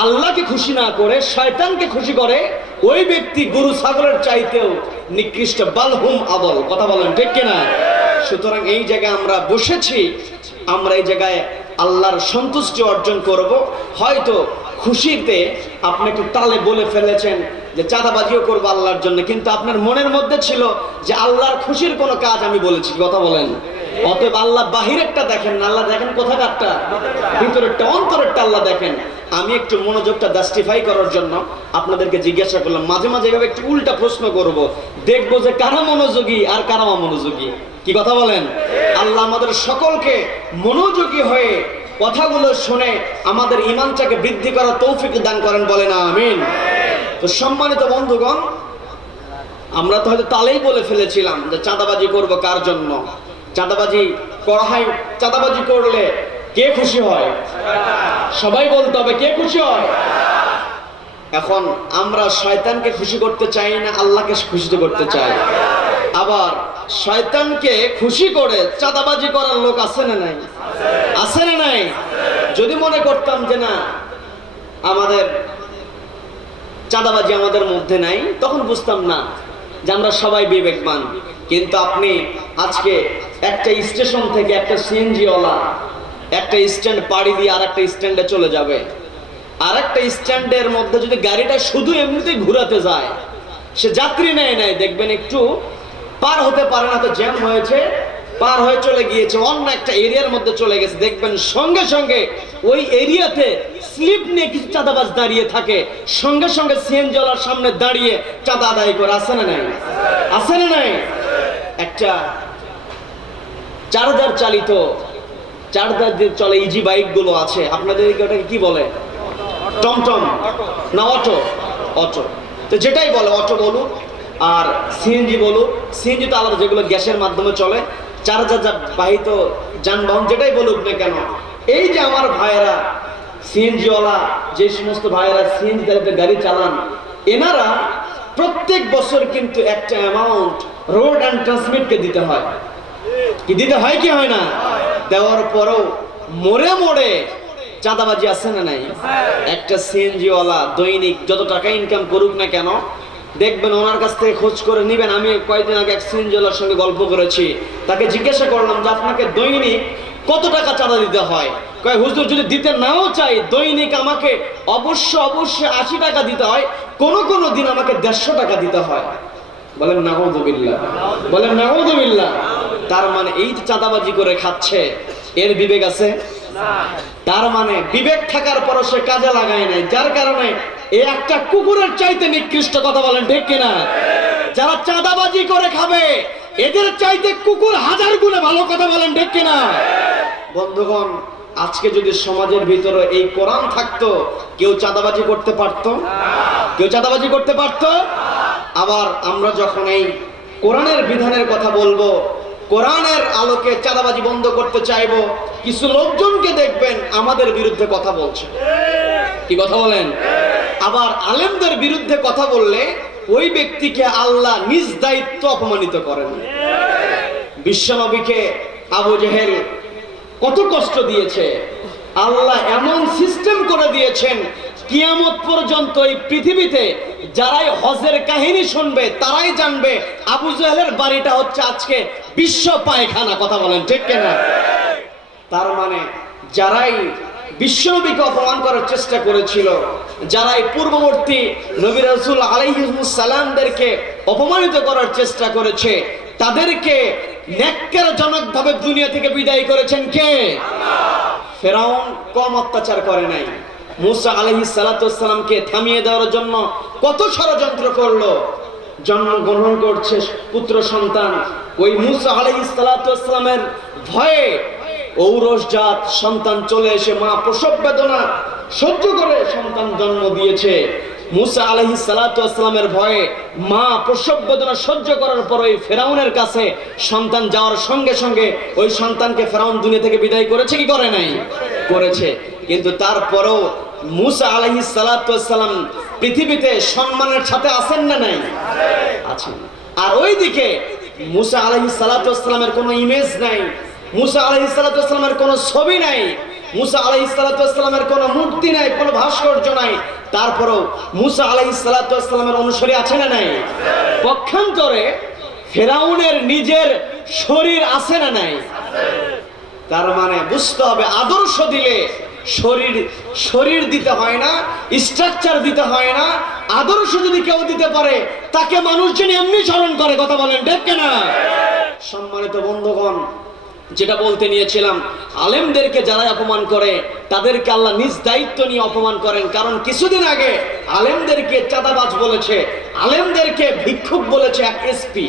আল্লাহকে খুশি না করে শয়তানকে খুশি করে, ওই ব্যক্তি গরু ছাগলের চাইতেও নিকৃষ্ট, বালহুম আদল। কথা বলেন ঠিক কিনা? সুতরাং এই জায়গায় আমরা বসেছি, আমরা এই জায়গায় আল্লাহর সন্তুষ্টি অর্জন করব। হয়তো খুশিতে আপনি একটু তালে বলে ফেলেছেন যে চাঁদাবাজিও করবো আল্লাহর জন্য, কিন্তু আপনার মনের মধ্যে ছিল যে আল্লাহর খুশির কোনো কাজ আমি বলেছি। কথা বলেন। অতএব আল্লাহ বাহিরেরটা দেখেন না, আল্লাহ দেখেন কোথাকারটা? ভিতরেরটা, অন্তরেরটা আল্লাহ দেখেন। আমি একটু মনোযোগটা জাস্টিফাই করার জন্য আপনাদেরকে জিজ্ঞাসা করলাম, মাঝে মাঝে এভাবে একটু উল্টা প্রশ্ন করব, দেখবো যে কারা মনোযোগী আর কারা অমনোযোগী। কি কথা বলেন? আল্লাহ আমাদের সকলকে মনোযোগী হয়ে কথাগুলো শুনে আমাদের ঈমানটাকে বৃদ্ধি করার তৌফিক দান করেন, বলেন আমিন। তো সম্মানিত বন্ধুগণ, আমরা তো হয়তো তালেই বলে ফেলেছিলাম যে চাঁদাবাজি করব কার জন্য? চাঁদাবাজি করা হয়, চাঁদাবাজি করলে কে খুশি হয়? সবাই বলতে হবে কে খুশি হয়। এখন আমরা শয়তানকে খুশি করতে চাই না, আল্লাহকে খুশি করতে চাই। আবার শয়তানকে খুশি করে চাঁদাবাজি করার লোক আছে না নাই? আছে না নাই? যদি মনে করতাম যে না, আমাদের চাঁদাবাজি আমাদের মধ্যে নাই, তখন বুঝতাম না যে আমরা সবাই বিবেকবান। কিন্তু আপনি আজকে একটা স্টেশন থেকে একটা সিএনজিওয়ালা একটা স্ট্যান্ড পাড়ি দিয়ে আর একটা স্ট্যান্ডে চলে যাবে, আর একটা স্ট্যান্ডের মধ্যে যদি গাড়িটা শুধু এমনিতেই ঘুরাতে যায়, সে যাত্রী নেয় নাই, দেখবেন একটু পার হতে পারে না, তো জ্যাম হয়েছে, পার হয়ে চলে গিয়েছে, অন্য একটা এরিয়ার মধ্যে চলে গেছে, দেখবেন সঙ্গে সঙ্গে ওই এরিয়াতে স্লিপ নিয়ে কিছু চাঁদাবাজ দাঁড়িয়ে থাকে, সঙ্গে সঙ্গে সিএনজিওয়ালার সামনে দাঁড়িয়ে চাঁদা আদায় করে। আছে না নাই? আছে না নাই? একটা চার্জার চালিত, চার্জার দিয়ে চলে ইজি বাইক গুলো আছে, আপনাদের ওটাকে কি বলে? টমটম না অটো? অটো। তো যেটাই বলে, অটো বলুক আর সিএনজি বলুক, সিএনজি তো আলাদা, যেগুলো গ্যাসের মাধ্যমে চলে, চার্জার বাহিত যানবাহন যেটাই বলুক না কেন, এই যে আমার ভাইয়েরা সিএনজিওয়ালা, যে সমস্ত ভাইয়েরা সিএনজি চালিত গাড়ি চালান, এনারা প্রত্যেক বছর কিন্তু একটা অ্যামাউন্ট রোড অ্যান্ড ট্রান্সমিটকে দিতে হয়। কি দিতে হয় কি হয় না? দেওয়ার পরও মোড়ে মোড়ে চাঁদাবাজি আছে না নাই? একটা সিএনজিওয়ালা দৈনিক যত টাকা ইনকাম করুক না কেন, দেখবেন ওনার কাছ থেকে খোঁজ করে নেবেন। আমি কয়েকদিন আগে এক সিনজলার সঙ্গে গল্প করেছি, তাকে জিজ্ঞাসা করলাম যে আপনাকে দৈনিক কত টাকা চাঁদা দিতে হয়? কয় হুজুর যদি দিতে নাও চাই দৈনিক আমাকে অবশ্যই 80 টাকা দিতে হয়, কোন দিন আমাকে 150 টাকা দিতে হয়। বলেন নাউযুবিল্লাহ, বলেন নাউযুবিল্লাহ। তার মানে এই যে চাঁদাবাজি করে খাচ্ছে, এর বিবেক আছে? তার মানে বিবেক থাকার পরও সে কাজে লাগায় নাই, যার কারণে এই একটা কুকুরের চাইতে নিকৃষ্ট। কথা বলেন ঠিক কিনা? যারা চাঁদাবাজি করে খাবে এদের চাইতে কুকুর 1000 গুণে ভালো। কথা বলেন ঠিক কিনা? বন্ধুগণ, আজকে যদি সমাজের ভিতরে এই কোরআন থাকতো, কেউ চাঁদাবাজি করতে পারতো? কেউ চাঁদাবাজি করতে পারতো? আবার আমরা যখন এই কোরআনের বিধানের কথা বলবো, কোরআনের আলোকে চাঁদাবাজি বন্ধ করতে চাইবো, কিছু লোকজনকে দেখবেন আমাদের বিরুদ্ধে কথা বলছে। কি কথা বলেন? আবার আলেমদের বিরুদ্ধে কথা বললে ওই ব্যক্তিকে আল্লাহ নিজ দায়িত্ব অপমানিত করেন। বিশ্বনবীকে আবু জেহেল কত কষ্ট দিয়েছে, আল্লাহ এমন সিস্টেম করে দিয়েছেন কিয়ামত পর্যন্ত এই পৃথিবীতে যারাই হজের কাহিনী শুনবে তারাই জানবে আবু জেহেলের বাড়িটা হচ্ছে আজকে বিশ্ব পায়খানা। কথা বলেন ঠিক কিনা? তার মানে যারাই বিশ্বনবীকে অপমান করার চেষ্টা করেছিল, যারাই পূর্ববর্তী নবী রাসূল আলাইহিস সালামদেরকে অপমানিত করার চেষ্টা করেছে, তাদেরকে নেক্কারজনকভাবে দুনিয়া থেকে বিদায় করেছেন কে? ফেরাউন কম অত্যাচার করে নাই। মুসা আলাইহিস সালামকে থামিয়ে দেওয়ার জন্য কত ষড়যন্ত্র করলো। জন্মগ্রহণ করছে পুত্র সন্তান, ওই মুসা আলাইহিস সালামের ভয়ে ঔরসজাত সন্তান চলে এসে মা প্রসব বেদনা সহ্য করে সন্তান জন্ম দিয়েছে। মুসা আলাইহিস সালামের ভয়ে মা প্রসব বেদনা সহ্য করার পর ওই ফেরাউনের কাছে সন্তান যাওয়ার সঙ্গে সঙ্গে ওই সন্তানকে ফেরাউন দুনিয়া থেকে বিদায় করেছে কি করে নাই? করেছে। কিন্তু তারপরেও মুসা আলাইহিস সালাম পৃথিবীতে সম্মানের সাথে আছেন না নাই? আছেন। আর ওইদিকে মুসা আলাইহিস সালামের কোনো ইমেজ নাই, মুসা আলাইহিস সালামের কোনো ছবি নাই, মুসা আলাইহিস সালামের কোনো মূর্তি নাই, কোনো ভাস্কর্য নাই। তারপরেও মুসা আলাইহিস সালামের অনুসারী আছে না নাই? পক্ষান্তরে ফেরাউনের নিজের শরীর আছে না নাই? তার মানে বুঝতে হবে আদর্শ দিলে শরীর দিতে হয় না, স্ট্রাকচার দিতে হয় না। আদর্শ যদি কেউ দিতে পারে তাকে মানুষজন এমনি স্মরণ করে। কথা বলেন ঠিক কিনা? সম্মানিত বন্ধুগণ, যেটা বলতে নিয়েছিলাম, আলেমদেরকে যারা অপমান করে তাদেরকে আল্লাহ নিজ দায়িত্ব নিয়ে অপমান করেন। কারণ কিছুদিন আগে আলেমদেরকে চাঁদাবাজ বলেছে, আলেমদেরকে ভিক্ষুক বলেছে এক এসপি।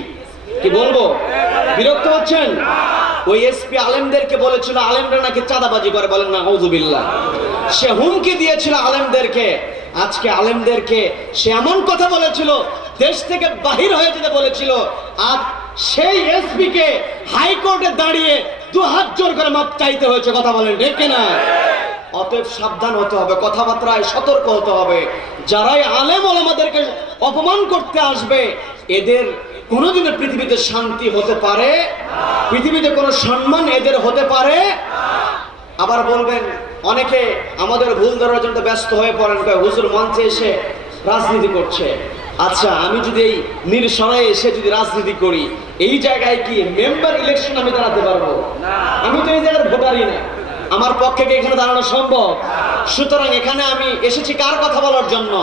কি বলবো? বিরক্ত হচ্ছেন? ওই এসপি আলেমদেরকে বলেছিল আলেমরা নাকি চাঁদাবাজি করে। বলেন নাউযুবিল্লাহ। সে হুমকি দিয়েছিল আলেমদেরকে। আজকে আলেমদেরকে সে এমন কথা বলেছিল, দেশ থেকে বাহির হয়ে যেতে বলেছিল। আর সেই এসপি কে হাইকোর্টে দাঁড়িয়ে 2 হাত জোর করে মাপ চাইতে হয়েছে। কথা বলেন ঠিক কিনা? অতএব সাবধান হতে হবে, কথাবার্তায় সতর্ক হতে হবে। যারাই আলেম ওলামাদেরকে অপমান করতে আসবে এদের কোনোদিনও পৃথিবীতে শান্তি হতে পারে, পৃথিবীতে কোনো সম্মান এদের হতে পারে। আবার বলবেন অনেকে আমাদের ভুল ধরার জন্য ব্যস্ত হয়ে পড়েন, কয় হুজুর মঞ্চে এসে রাজনীতি করছে। আচ্ছা, আমি যদি এই নির্সরায় এসে যদি রাজনীতি করি, এই জায়গায় কি মেম্বার ইলেকশন আমি দাঁড়াতে পারবো? আমি তো এই জায়গার ভোটারই না, আমার পক্ষে কি এখানে দাঁড়ানো সম্ভব? সুতরাং এখানে আমি এসেছি কার কথা বলার জন্য?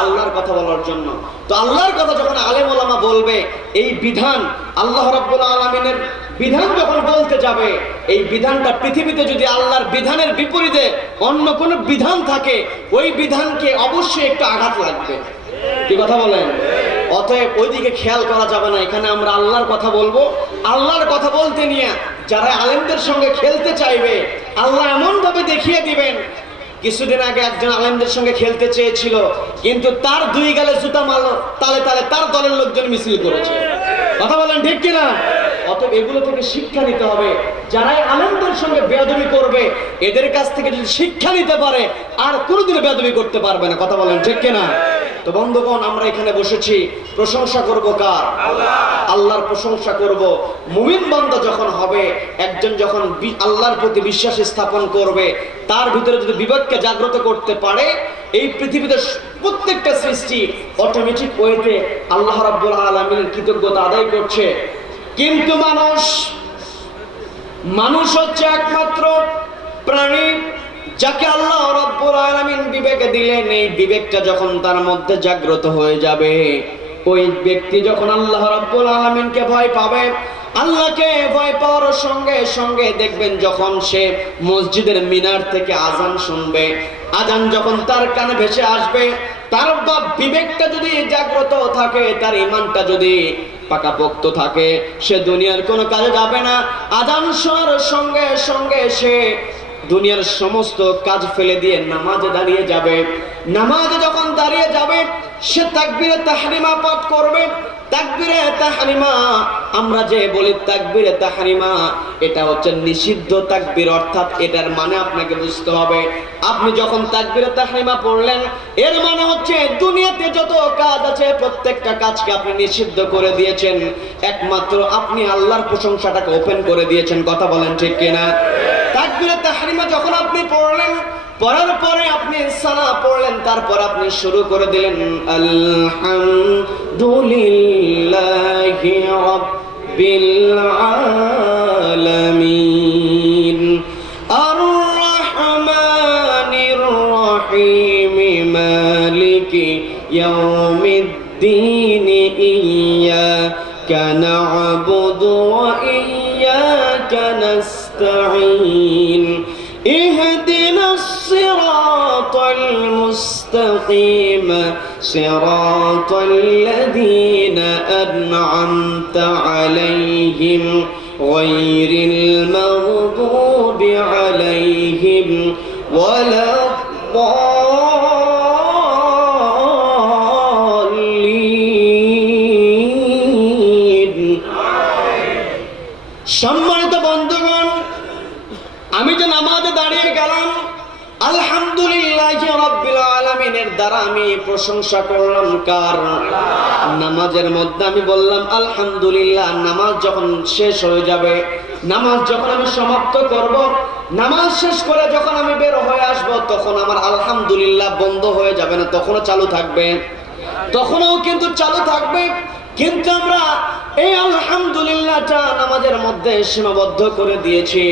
আল্লাহর কথা বলার জন্য। তো আল্লাহর কথা যখন আলেম ওলামা বলবে, এই বিধান আল্লাহ রাব্বুল আলামিনের বিধান যখন বলতে যাবে, এই বিধানটা পৃথিবীতে যদি আল্লাহর বিধানের বিপরীতে অন্য কোনো বিধান থাকে, ওই বিধানকে অবশ্যই একটু আঘাত লাগবে। কি কথা বলেন? অতএব ওইদিকে খেয়াল করা যাবে না। এখানে আমরা আল্লাহর কথা বলবো। আল্লাহর কথা বলতে নিয়ে যারা আলেমদের সঙ্গে খেলতে চাইবে, আল্লাহ এমন ভাবে দেখিয়ে দিবেন। কিছুদিন আগে একজন আলেমদের সঙ্গে খেলতে চেয়েছিল, কিন্তু তার 2 গালে জুতা মারলো, তালে তালে তার দলের লোকজন মিছিল করেছে। কথা বলেন ঠিক কিনা? অতএব এগুলো থেকে শিক্ষা নিতে হবে। যারাই আলেমদের সঙ্গে বেয়াদবি করবে এদের কাছ থেকে যদি শিক্ষা নিতে পারে আর কোনোদিনও বেয়াদবি করতে পারবে না। কথা বলেন ঠিক কিনা? তো বন্ধুগণ, আমরা এখানে বসেছি, প্রশংসা করব কার? আল্লাহর প্রশংসা করব। মুমিন বান্দা যখন হবে, একজন যখন আল্লাহর প্রতি বিশ্বাস স্থাপন করবে, তার ভিতরে যদি বিবেককে জাগ্রত করতে পারে, এই পৃথিবীতে প্রত্যেকটা সৃষ্টি অটোমেটিক ওয়েতে আল্লাহ রাব্বুল আলামিনের কৃতজ্ঞতা আদায় করছে। কিন্তু মানুষ হচ্ছে একমাত্র প্রাণী যাকে আল্লাহ রাব্বুল আলামিন বিবেক দিলেন। এই বিবেকটা যখন তার মধ্যে জাগ্রত হয়ে যাবে, ওই ব্যক্তি যখন আল্লাহ রাব্বুল আলামিনকে ভয় পাবে, আল্লাহকে ভয় পাওয়ার সঙ্গে সঙ্গে দেখবেন যখন সে মসজিদের মিনার থেকে আজান শুনবে, আজান যখন তার কানে ভেসে আসবে, তার বিবেকটা যদি জাগ্রত থাকে, তার ঈমানটা যদি পাকাপোক্ত থাকে, সে দুনিয়ার কোনো কাজে যাবে না। আজান শোনার সঙ্গে সঙ্গে সে দুনিয়ার সমস্ত কাজ ফেলে দিয়ে নামাজে দাঁড়িয়ে যাবে। নামাজে যখন দাঁড়িয়ে যাবে, সে তাকবীরে তাহরিমা পাঠ করবে। তাকবীরে তাহরিমা, আমরা যে বলি তাকবীরে তাহরিমা, এটা হচ্ছে নিষিদ্ধ তাকবীর, অর্থাৎ এটার মানে আপনাকে বুঝতে হবে, আপনি যখন তাকবীরে তাহরিমা পড়লেন, এর মানে হচ্ছে দুনিয়াতে যত কাজ আছে প্রত্যেকটা কাজকে আপনি নিষিদ্ধ করে দিয়েছেন, একমাত্র আপনি আল্লাহর প্রশংসাটাকে ওপেন করে দিয়েছেন। কথা বলেন ঠিক কিনা? তাকবীরে তাহরিমা যখন আপনি পড়লেন, পড়ার পরে আপনি সানা পড়লেন, তারপর আপনি শুরু করে দিলেন আলহামদুলিল্লাহি রাব্বিল আলামিন আর রহমানির রহিম মালিকি ইয়াউমিদ্দিন ইয়্যাকা না'বুদু ওয়া ইয়্যাকা নাস্তাঈন اهدنا الصراط المستقيم صراط الذين أنعمت عليهم غير المغضوب عليهم ولا الضالين। সম্মানিত বন্ধুগণ, আমি যে নামাজে দাঁড়িয়ে গেলাম, আলহামদুলিল্লাহি রাব্বিল আলামিনের দ্বারা আমি প্রশংসা করলাম কার? নামাজের মধ্যে আমি বললাম আলহামদুলিল্লাহ। নামাজ যখন শেষ হয়ে যাবে, নামাজ যখন আমি সমাপ্ত করব, নামাজ শেষ করে যখন আমি বের হয়ে আসব, তখন আমার আলহামদুলিল্লাহ বন্ধ হয়ে যাবে না, তখনও চালু থাকবে, তখনও কিন্তু চালু থাকবে। কিন্তু আমরা এই আলহামদুলিল্লাহটা নামাজের মধ্যে সীমাবদ্ধ করে দিয়েছি।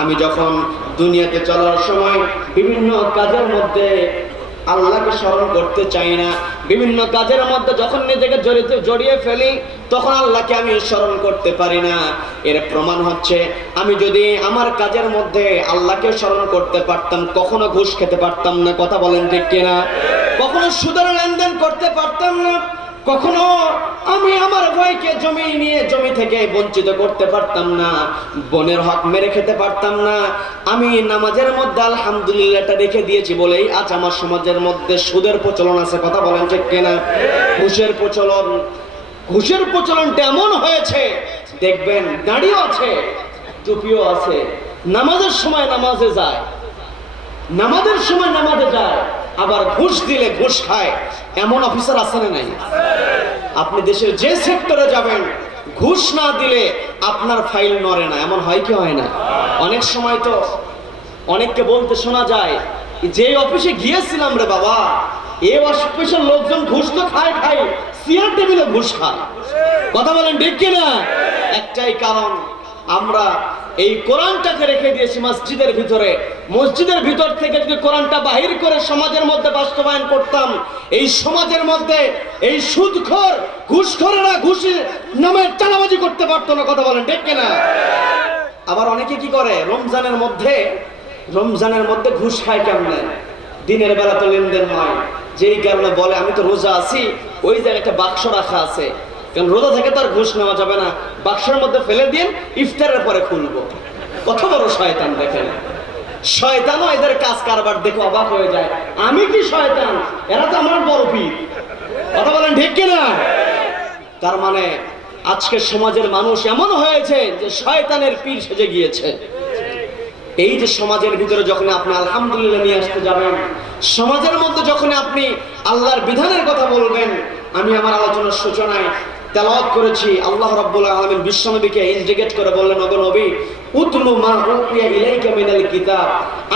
আমি যখন দুনিয়াতে চলার সময় বিভিন্ন কাজের মধ্যে আল্লাহকে স্মরণ করতে চাই না, বিভিন্ন কাজের মধ্যে যখন নিজেকে জড়িয়ে ফেলি, তখন আল্লাহকে আমি স্মরণ করতে পারি না। এর প্রমাণ হচ্ছে, আমি যদি আমার কাজের মধ্যে আল্লাহকে স্মরণ করতে পারতাম, কখনো ঘুষ খেতে পারতাম না। কথা বলেন ঠিক কিনা? কখনো সুদের লেনদেন করতে পারতাম না, কখনো আমি আমার ভাইকে জমি থেকে বঞ্চিত করতে পারতাম না, বোনের হক মেরে খেতে পারতাম না। আমি নামাজের মধ্যে আলহামদুলিল্লাহটা রেখে দিয়েছি বলেই আজ আমার সমাজের মধ্যে সুদের প্রচলন আছে। কথা বলেন ঠিক কিনা? ঘুষের প্রচলনটা এমন হয়েছে, দেখবেন দাড়িও আছে, টুপিও আছে, নামাজের সময় নামাজে যায়, আবার ঘুষ দিলে ঘুষ খায়। এমন অফিসার আছে না নাই? আপনি দেশের যে সেক্টরে যাবেন, ঘুষ না দিলে আপনার ফাইল নড়ে না। এমন হয় কি হয় না? অনেক সময় তো অনেককে বলতে শোনা যায়, যে অফিসে গিয়েছিলাম রে বাবা, এই অফিসের লোকজন ঘুষ তো খায়, চেয়ার টেবিলে ঘুষ খায়। কথা বলেন ঠিক কিনা? একটাই কারণ, আমরা এই কোরআনটাকে রেখে দিয়েছি মসজিদের ভিতরে। মসজিদের ভিতর থেকে যদি কোরআনটা বাহির করে সমাজের মধ্যে বাস্তবায়ন করতাম, এই সমাজের মধ্যে এই সুদখোর ঘুষখোরেরা ঘুষের নামে চালাবাজি করতে পারতো না। কথা বলেন ঠিক কিনা? আবার অনেকে কি করে, রমজানের মধ্যে ঘুষ খায় কেমনে? দিনের বেলা তো লেনদেন হয়, যেই কারণে বলে আমি তো রোজা আছি, ওই জায়গায় একটা বাক্স রাখা আছে, কারণ রোজা থেকে তার ঘুষ নেওয়া যাবে না, বাক্সের মধ্যে ফেলে দিন, ইফতারের পরে খুলবো। কত বড় শয়তান দেখেন! শয়তানও এদের কাজ কারবার দেখে অবাক হয়ে যায়, আমি কি শয়তান? এরা তো আমার বড় পীর। কথা বলেন ঠিক কিনা? তার মানে আজকে সমাজের মানুষ এমন হয়েছে যে শয়তানের পীর সেজে গিয়েছে। এই যে সমাজের ভিতরে যখন আপনি আলহামদুলিল্লাহ নিয়ে আসতে যাবেন, সমাজের মধ্যে যখন আপনি আল্লাহর বিধানের কথা বলবেন, আমি আমার আলোচনার সূচনায় তেলাওয়াত করেছি, আল্লাহ রাব্বুল আলামিন বিশ্বনবীকে ইন্ডিকেট করে বললেন, ওগো নবী, উতলু মা উতিয়া ইলাইকা মিনাল কিতাব,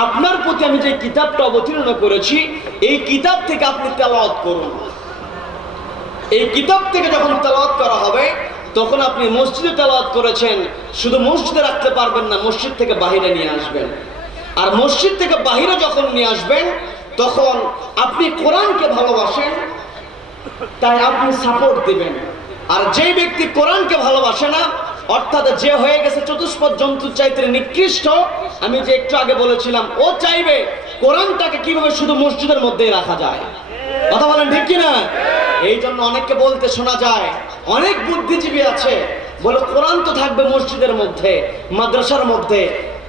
আপনার প্রতি আমি যে কিতাবটা অবতীর্ণ করেছি এই কিতাব থেকে আপনি তেলাওয়াত করুন। এই কিতাব থেকে যখন তেলাওয়াত করা হবে তখন আপনি মসজিদে তেলাওয়াত করেছেন, শুধু মসজিদে রাখতে পারবেন না, মসজিদ থেকে বাইরে নিয়ে আসবেন। আর মসজিদ থেকে বাইরে যখন নিয়ে আসবেন তখন আপনি কোরআনকে ভালোবাসেন তাই আপনি সাপোর্ট দিবেন। আর যে ব্যক্তি কোরআনকে ভালোবাসে না, অর্থাৎ যে হয়ে গেছে চতুষ্পদ জন্তুর চাইতে নিকৃষ্ট, আমি যে একটু আগে বলেছিলাম, ও চাইবে কোরআনটাকে কিভাবে শুধু মসজিদের মধ্যেই রাখা যায়। কথা বলেন ঠিক কিনা? এই জন্য অনেককে বলতে শোনা যায়, অনেক বুদ্ধিজীবী আছে বলে কোরআন তো থাকবে মসজিদের মধ্যে, মাদ্রাসার মধ্যে,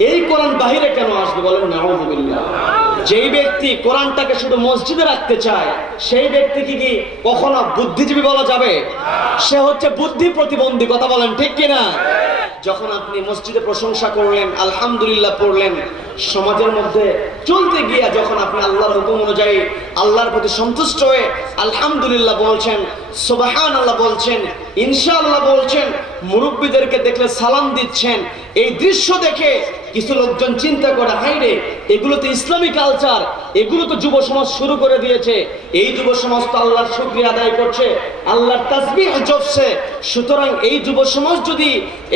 এই কোরআন বাহিরে কেন আসবে? বলেন নাউযুবিল্লাহ। যেই ব্যক্তি কোরআনটাকে শুধু মসজিদে রাখতে চায় সেই ব্যক্তিকে কি কখনো বুদ্ধিজীবী বলা যাবে? সে হচ্ছে বুদ্ধি প্রতিবন্ধী। কথা বলেন ঠিক কিনা? যখন আপনি মসজিদে প্রশংসা করলেন, আলহামদুলিল্লাহ পড়লেন, সমাজের মধ্যে চলতে গিয়ে যখন আপনি আল্লাহর হুকুম অনুযায়ী আল্লাহর প্রতি সন্তুষ্ট হয়ে আলহামদুলিল্লাহ বলছেন, সুবহানাল্লাহ বলছেন, ইনশাআল্লাহ বলছেন, মুরব্বীদেরকে দেখলে সালাম দিচ্ছেন, এই দৃশ্য দেখে কিছু লোকজন চিন্তা করে, হাই রে, এগুলো তো ইসলামী কালচার, এগুলো তো যুব সমাজ শুরু করে দিয়েছে, এই যুব সমাজ তো আল্লাহর শুকরিয়া আদায় করছে, আল্লাহর তাসবিহ জপছে, সুতরাং এই যুব সমাজ যদি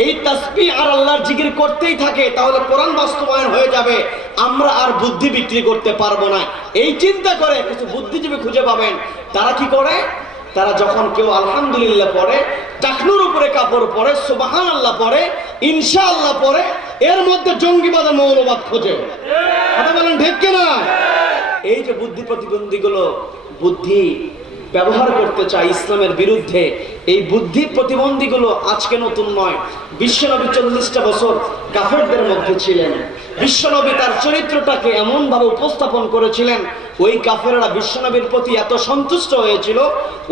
এই তাসবিহ আর আল্লাহর জিকির করতেই থাকে তাহলে কোরআন বাস্তবায়ন হয়ে যাবে, আমরা আর বুদ্ধি বিক্রি করতে পারবো না। এই চিন্তা করে কিছু বুদ্ধিজীবী খুঁজে পাবেন, তারা কি করে? তারা যখন কেউ আলহামদুলিল্লাহ পড়ে, টাকনুর উপরে কাপড় পরে, সুবহানাল্লাহ পড়ে, ইনশাআল্লাহ পড়ে, এর মধ্যে জঙ্গিবাদ আর মৌলবাদ খোঁজে। কথা বলেন ঠিক কিনা? এই যে বুদ্ধি প্রতিবন্ধীগুলো বুদ্ধি ব্যবহার করতে চায় ইসলামের বিরুদ্ধে, এই বুদ্ধি প্রতিবন্ধীগুলো আজকে নতুন নয়। বিশ্বনবী 40টা বছর কাফেরদের মধ্যে ছিলেন। বিশ্বনবী তার চরিত্রটাকে এমন ভাবে উপস্থাপন করেছিলেন, ওই কাফেররা বিশ্বনবীর প্রতি এত সন্তুষ্ট হয়েছিল,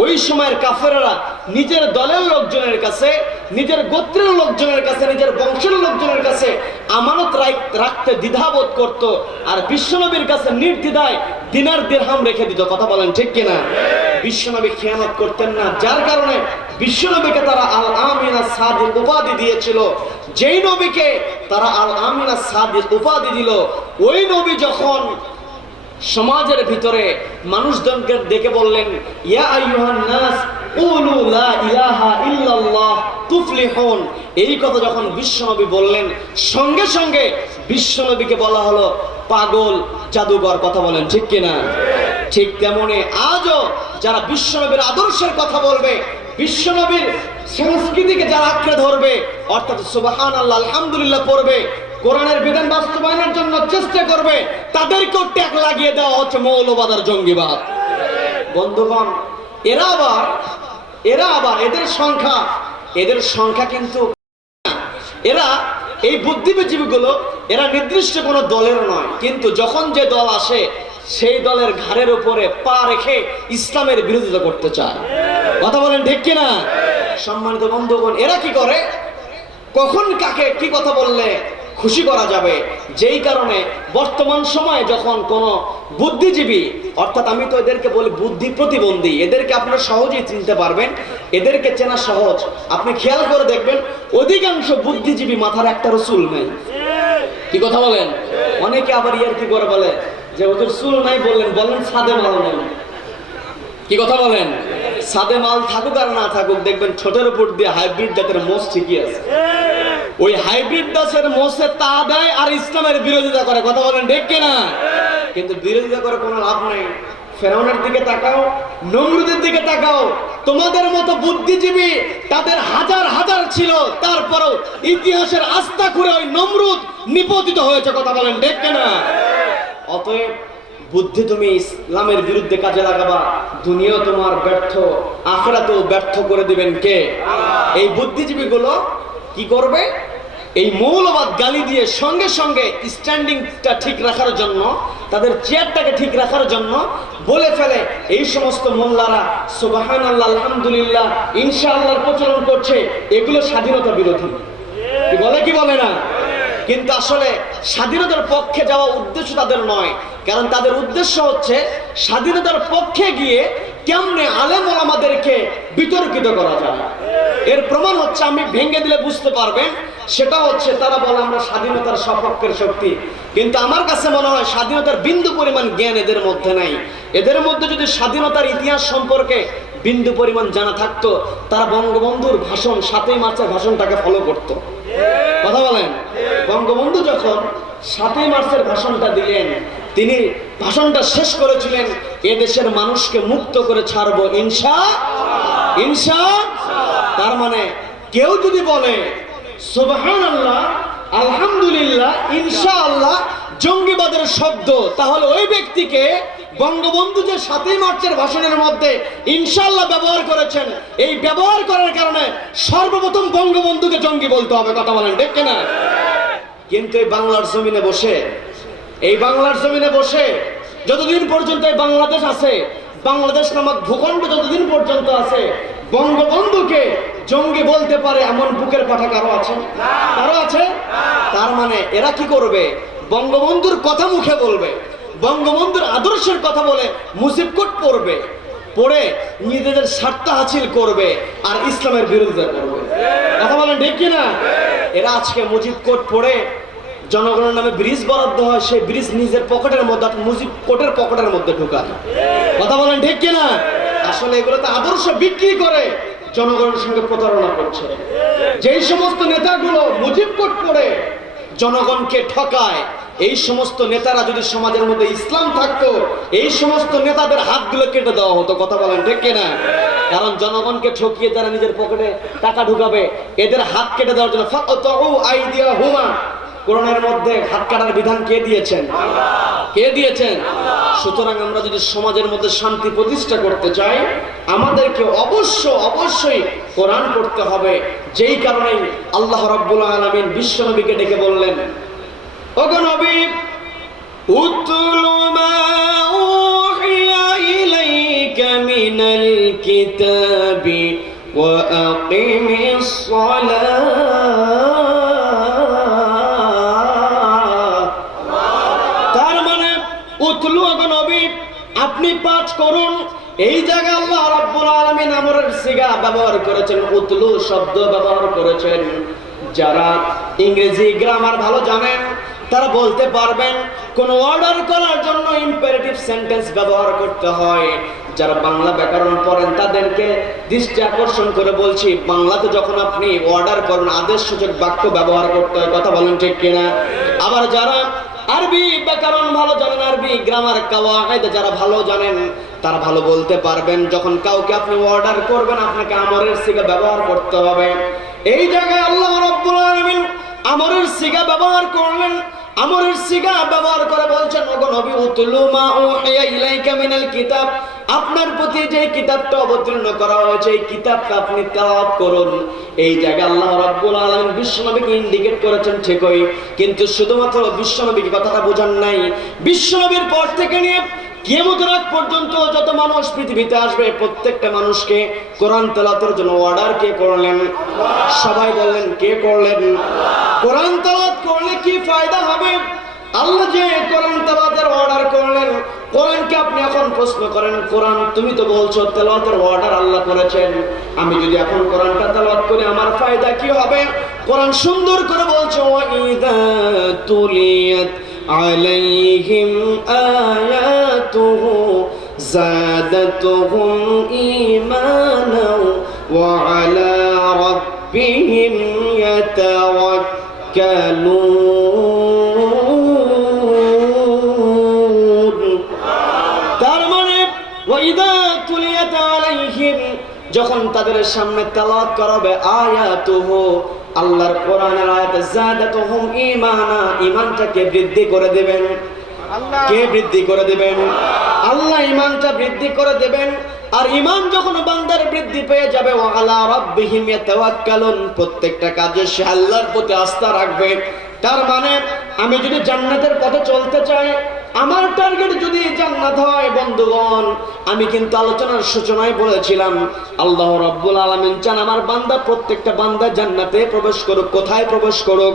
ওই সময়ের কাফেররা নিজের দলের লোকজনের কাছে, নিজের গোত্রের লোকজনের কাছে, নিজের বংশের লোকজনের কাছে আমানত রাখতে দ্বিধাবোধ করত, আর বিশ্বনবীর কাছে নির্দ্বিধায় দিনার দিরহাম রেখে দিত। কথা বলেন ঠিক কিনা? বিশ্বনবী খেয়ানত করতেন না, যার কারণে বিশ্বনবীকে তারা আল আমিন আস-সাদিক উপাধি দিয়েছিল। যেই নবীকে তারা আল আমিন আস-সাদিক উপাধি দিল, ওই নবী যখন সমাজের ভিতরে মানুষজনকে ডেকে বললেন, ইয়া আইয়ুহান নাস কুলু লা ইলাহা ইল্লাল্লাহ তুফলিহুন, এই কথা যখন বিশ্বনবী বললেন, সঙ্গে সঙ্গে বিশ্বনবীকে বলা হলো পাগল, জাদুঘর। কথা বলেন ঠিক কিনা? ঠিক তেমনি আজও যারা বিশ্বনবীর আদর্শের কথা বলবে, বিশ্বনবীর সংস্কৃতিকে যারা আঁকড়ে ধরবে, অর্থাৎ সুবহানাল্লাহ আলহামদুলিল্লাহ পড়বে, কোরআনের বিধান বাস্তবায়নের জন্য চেষ্টা করবে, তাদেরকেও ট্যাগ লাগিয়ে দেওয়া হচ্ছে মৌলবাদ আর জঙ্গিবাদ। বন্ধুগণ, এরা আবার এদের সংখ্যা কিন্তু এরা এই বুদ্ধিজীবীগুলো এরা নির্দিষ্ট কোনো দলের নয়, কিন্তু যখন যে দল আসে সেই দলের ঘাড়ের উপরে পা রেখে ইসলামের বিরোধিতা করতে চায়। কথা বলেন ঠিক কিনা? সম্মানিত বন্ধুগণ, এরা কি করে, কখন কাকে কি কথা বললে খুশি করা যাবে, যেই কারণে বর্তমান সময়ে যখন কোনো বুদ্ধিজীবী, অর্থাৎ আমি তো এদেরকে বলি বুদ্ধি প্রতিবন্ধী, এদেরকে আপনারা সহজেই চিনতে পারবেন, এদেরকে চেনা সহজ। আপনি খেয়াল করে দেখবেন অধিকাংশ বুদ্ধিজীবী মাথার একটা চুল নাই। কি কথা বলেন? অনেকে আবার ইয়ার কি করে বলে যে ওদের চুল নাই, বলেন সাদে মাল নেই। কি কথা বলেন? সাদে মাল থাকুক আর না থাকুক, দেখবেন ছোটের উপর দিয়ে হাইব্রিড জাতের মোষ ঠিকই আছে। ওই হাইব্রিড দাসের মোষে তা দেয় আর ইসলামের বিরোধিতা করে। কথা বলেন ঠিক কিনা? কিন্তু বিরোধিতা করে কোনো লাভ নেই। ফেরাউনের দিকে তাকাও, নমরুদের দিকে তাকাও, তোমাদের মতো বুদ্ধিজীবী তাদের হাজার হাজার ছিল, তারপরেও ইতিহাসের আস্থা করে ওই নমরুদ নিপতিত হয়েছে। কথা বলেন ঠিক কিনা? অতএব বুদ্ধি তুমি ইসলামের বিরুদ্ধে কাজে লাগাবা, দুনিয়াও তোমার ব্যর্থ, আখিরাতেও ব্যর্থ করে দিবেন কে? এই বুদ্ধিজীবীগুলো কি করবে? এই মৌলবাদ গালি দিয়ে সঙ্গে সঙ্গে স্ট্যান্ডিংটা ঠিক রাখার জন্য, তাদের চেয়ারটাকে ঠিক রাখার জন্য বলে ফেলে এই সমস্ত মোল্লারা সুবহানাল্লাহ আলহামদুলিল্লাহ ইনশাআল্লাহর প্রচলন করছে, এগুলো স্বাধীনতা বিরোধী। কি বলে কি বলে না? কিন্তু আসলে স্বাধীনতার পক্ষে যাওয়া উদ্দেশ্য তাদের নয়, কারণ তাদের উদ্দেশ্য হচ্ছে স্বাধীনতার পক্ষে গিয়ে কেমনে আলেম ওলামাদেরকে বিতর্কিত করা যায়। এর প্রমাণ হচ্ছে, আমি ভেঙে দিলে বুঝতে পারবেন, সেটা হচ্ছে তারা বলে আমরা স্বাধীনতার সপক্ষের শক্তি, কিন্তু আমার কাছে মনে হয় স্বাধীনতার বিন্দু পরিমাণ জ্ঞান এদের মধ্যে নাই। এদের মধ্যে যদি স্বাধীনতার ইতিহাস সম্পর্কে বিন্দু পরিমাণ জানা থাকতো, তারা বঙ্গবন্ধুর ভাষণ 7ই মার্চের ভাষণটাকে ফলো করত। কথা বলেন, বঙ্গবন্ধু যখন 7ই মার্চের ভাষণটা দিলেন, তিনি ভাষণটা শেষ করেছিলেন এদেশের মানুষকে মুক্ত করে ছাড়বো ইনশাআল্লাহ। তার মানে কেউ যদি বলে সুবহানাল্লাহ, আলহামদুলিল্লাহ, ইনশাআল্লাহ জঙ্গিবাদের শব্দ, তাহলে ওই ব্যক্তিকে বঙ্গবন্ধু যে 7ই মার্চের ভাষণের মধ্যে ইনশাআল্লাহ ব্যবহার করেছেন, এই ব্যবহার করার কারণে সর্বপ্রথম বঙ্গবন্ধুকে জঙ্গি বলতে হবে। কথা বলেন ঠিক কিনা? কিন্তু এই বাংলার জমিনে বসে যতদিন পর্যন্ত এই বাংলাদেশ আছে, বাংলাদেশ নামক ভূখণ্ড যতদিন পর্যন্ত আছে, বঙ্গবন্ধুকে জঙ্গি বলতে পারে এমন বুকের পাঠা কারো আছে? তার মানে এরা কি করবে? বঙ্গবন্ধুর কথা মুখে বলবে, বঙ্গবন্ধুর আদর্শের কথা বলে মুজিব কোট পড়ে নিজেদের স্বার্থ হাসিল করবে আর ইসলামের বিরোধিতা করবে। কথা বলেন ঠিক কিনা? এরা আজকে মুজিব কোট পড়ে জনগণের নামে ব্রিজ বরাদ্দ হয়, সেই ব্রিজ নিজের পকেটের মধ্যে, মুজিব কোটের পকেটের মধ্যে ঢুকায়। কথা বলেন ঠিক কিনা? আসলে এগুলো তো আদর্শ বিক্রি করে জনগণের সঙ্গে প্রতারণা করছে। যেই সমস্ত নেতাগুলো মুজিব কোট পড়ে জনগণকে ঠকায়, এই সমস্ত নেতারা যদি সমাজের মধ্যে ইসলাম থাকতো, এই সমস্ত নেতাদের হাতগুলো কেটে দেওয়া হতো। কথা বলেন ঠিক কিনা? কারণ জনগণকে ঠকিয়ে যারা নিজের পকেটে টাকা ঢুকাবে, এদের হাত কেটে দেওয়ার জন্য ফাকাতউ আইদিয়াহুমা, কোরআনের মধ্যে হাত কাটার বিধান কে দিয়েছেন? সুতরাং আমরা যদি সমাজের মধ্যে শান্তি প্রতিষ্ঠা করতে চাই, আমাদেরকে অবশ্যই কোরআন পড়তে হবে। যেই কারণে আল্লাহ রাব্বুল আলামিন বিশ্ব নবীকে ডেকে বললেন, ওগো নবী, উতলু মা উহিয়া ইলাইকা মিনাল কিতাবি ওয়া আকিমিস সালাহ। আপনি পাঠ করুন। এই জায়গায় আল্লাহ রাব্বুল আলামিন আমরের সিগা ব্যবহার করেছেন, উতলু শব্দ ব্যবহার করেছেন। যারা ইংরেজি গ্রামার ভালো জানেন তারা বলতে পারবেন কোন অর্ডার করার জন্য ইম্পারেটিভ সেন্টেন্স ব্যবহার করতে হয়। যারা বাংলা ব্যাকরণ পড়েন তাদেরকে দৃষ্টি আকর্ষণ করে বলছি, বাংলাতে যখন আপনি অর্ডার করেন আদেশসূচক বাক্য ব্যবহার করতে হয়। কথা বলেন ঠিক কিনা? আবার যারা আরবি ব্যাকরণ ভালো জানেন, আরবি গ্রামার কাওয়ায়েদ যারা ভালো জানেন, তারা ভালো বলতে পারবেন যখন কাউকে আপনি অর্ডার করবেন আপনাকে আমরের সিগা ব্যবহার করতে হবে। এই জায়গায় আল্লাহ রাব্বুল আলামিন আমরের সিগা ব্যবহার করলেন। আমরের সিগা ব্যবহার করে বলছেন, ওগো নবী, উতলু মা উহিয়া ইলাইকা মিনাল কিতাব, আপনার প্রতি যে কিতাবটা অবতীর্ণ করা হয়েছে এই কিতাবটা আপনি তেলাওয়াত করুন। এই জায়গায় আল্লাহ রাব্বুল আলামিন বিশ্বনবীকে ইন্ডিকেট করেছেন ঠিকই, কিন্তু শুধুমাত্র বিশ্বনবীকে কথাটা বোঝান নাই। বিশ্বনবীর পর থেকে নিয়ে কিয়ামতের আগ পর্যন্ত যত মানুষ পৃথিবীতে আসবে প্রত্যেকটা মানুষকে কোরআন তেলাওয়াতের জন্য অর্ডার কে করলেন? সবাই বললেন কে করলেন? কোরআন তেলাওয়াত করলে কি ফায়দা হবে? আল্লাহ যে কোরআন তেলাওয়াতের অর্ডার করলেন, কোরআনকে আপনি এখন প্রশ্ন করেন, কোরআন তুমি তো বলছো তেলাওয়াতের অর্ডার আল্লাহ করেছেন, আমি যদি এখন কোরআনটা তেলাওয়াত করি আমার ফায়দা কি হবে? কোরআন সুন্দর করে বলছে, ওয়াইদা তুলিয়াত আলাইহিম আয়াতুহু যাদাতুহুম ঈমানাও ওয়া আলা রাব্বিহিম ইয়াতাওয়াক্কালুন। তার মানে ওয়াইদা তুলিয়াত আলাইহিম, যখন তাদের সামনে তেলাওয়াত করা হবে আয়াতুহু আল্লাহর কোরআনের আয়াত, যাদাতুহুম ঈমানা, ঈমানটাকে বৃদ্ধি করে দেবেন। কে বৃদ্ধি করে দেবেন? আল্লাহ ঈমানটা বৃদ্ধি করে দেবেন। আর ঈমান যখন বান্দার বৃদ্ধি পেয়ে যাবে, ওয়া আলা রাব্বিহিম ইয়াতাওয়াক্কালুন, প্রত্যেকটা কাজে সে আল্লাহর প্রতি আস্থা রাখবে। তার মানে আমি যদি জান্নাতের পথে চলতে চাই, আমার টার্গেট যদি জান্নাত হয় বন্ধুগণ, আমি কিন্তু আলোচনার সূচনায় বলেছিলাম আল্লাহ রাব্বুল আলামিন চান আমার বান্দা, প্রত্যেকটা বান্দা জান্নাতে প্রবেশ করুক। কোথায় প্রবেশ করুক?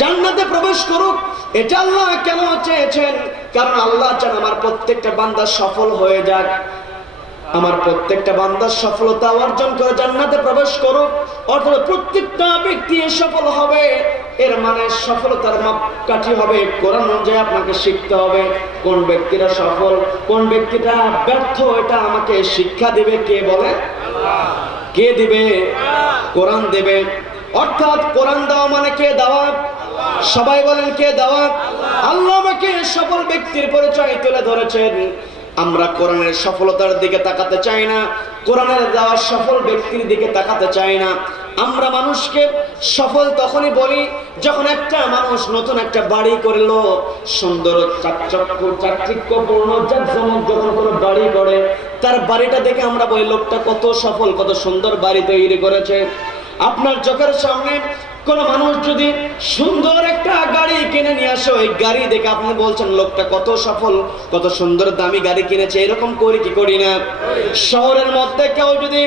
জান্নাতে প্রবেশ করুক। এটা আল্লাহ কেন চেয়েছেন? কারণ আল্লাহ চান আমার প্রত্যেকটা বান্দা সফল হয়ে যাক, আমার প্রত্যেকটা বান্দা সফলতা অর্জন করে জান্নাতে প্রবেশ করুক। অর্থাৎ প্রত্যেকটা ব্যক্তি সফল হবে, এর মানে সফলতার মাপকাঠি হবে কোরআন অনুযায়ী আপনাকে শিখতে হবে। কোন ব্যক্তিরা সফল, কোন ব্যক্তিটা ব্যর্থ, এটা আমাকে শিক্ষা দিবে কে বলে? কে দিবে? কোরআন দেবে। অর্থাৎ কোরআন দেওয়া মানে কে দেওয়া? সবাই বলেন কে দেওয়া? আল্লাহ আমাকে সফল ব্যক্তির পরিচয় তুলে ধরেছেন। আমরা কোরআনের সফলতার দিকে তাকাতে চাই না, কোরআনের দেওয়া সফল ব্যক্তির দিকে তাকাতে চাই না। আমরা মানুষকে সফল তখনই বলি যখন একটা মানুষ নতুন একটা বাড়ি করলো, সুন্দর চাকচিক্যপূর্ণ জাকজমক যখন কোনো বাড়ি করে, তার বাড়িটা দেখে আমরা বলি লোকটা কত সফল, কত সুন্দর বাড়ি তৈরি করেছে। আপনার চোখের সামনে কোন মানুষ যদি সুন্দর একটা গাড়ি কিনে নিয়ে আসে, ওই গাড়ি দেখে আপনি বলছেন লোকটা কত সফল, কত সুন্দর দামি গাড়ি কিনেছে। এরকম করি কি করি না? শহরের মধ্যে কেউ যদি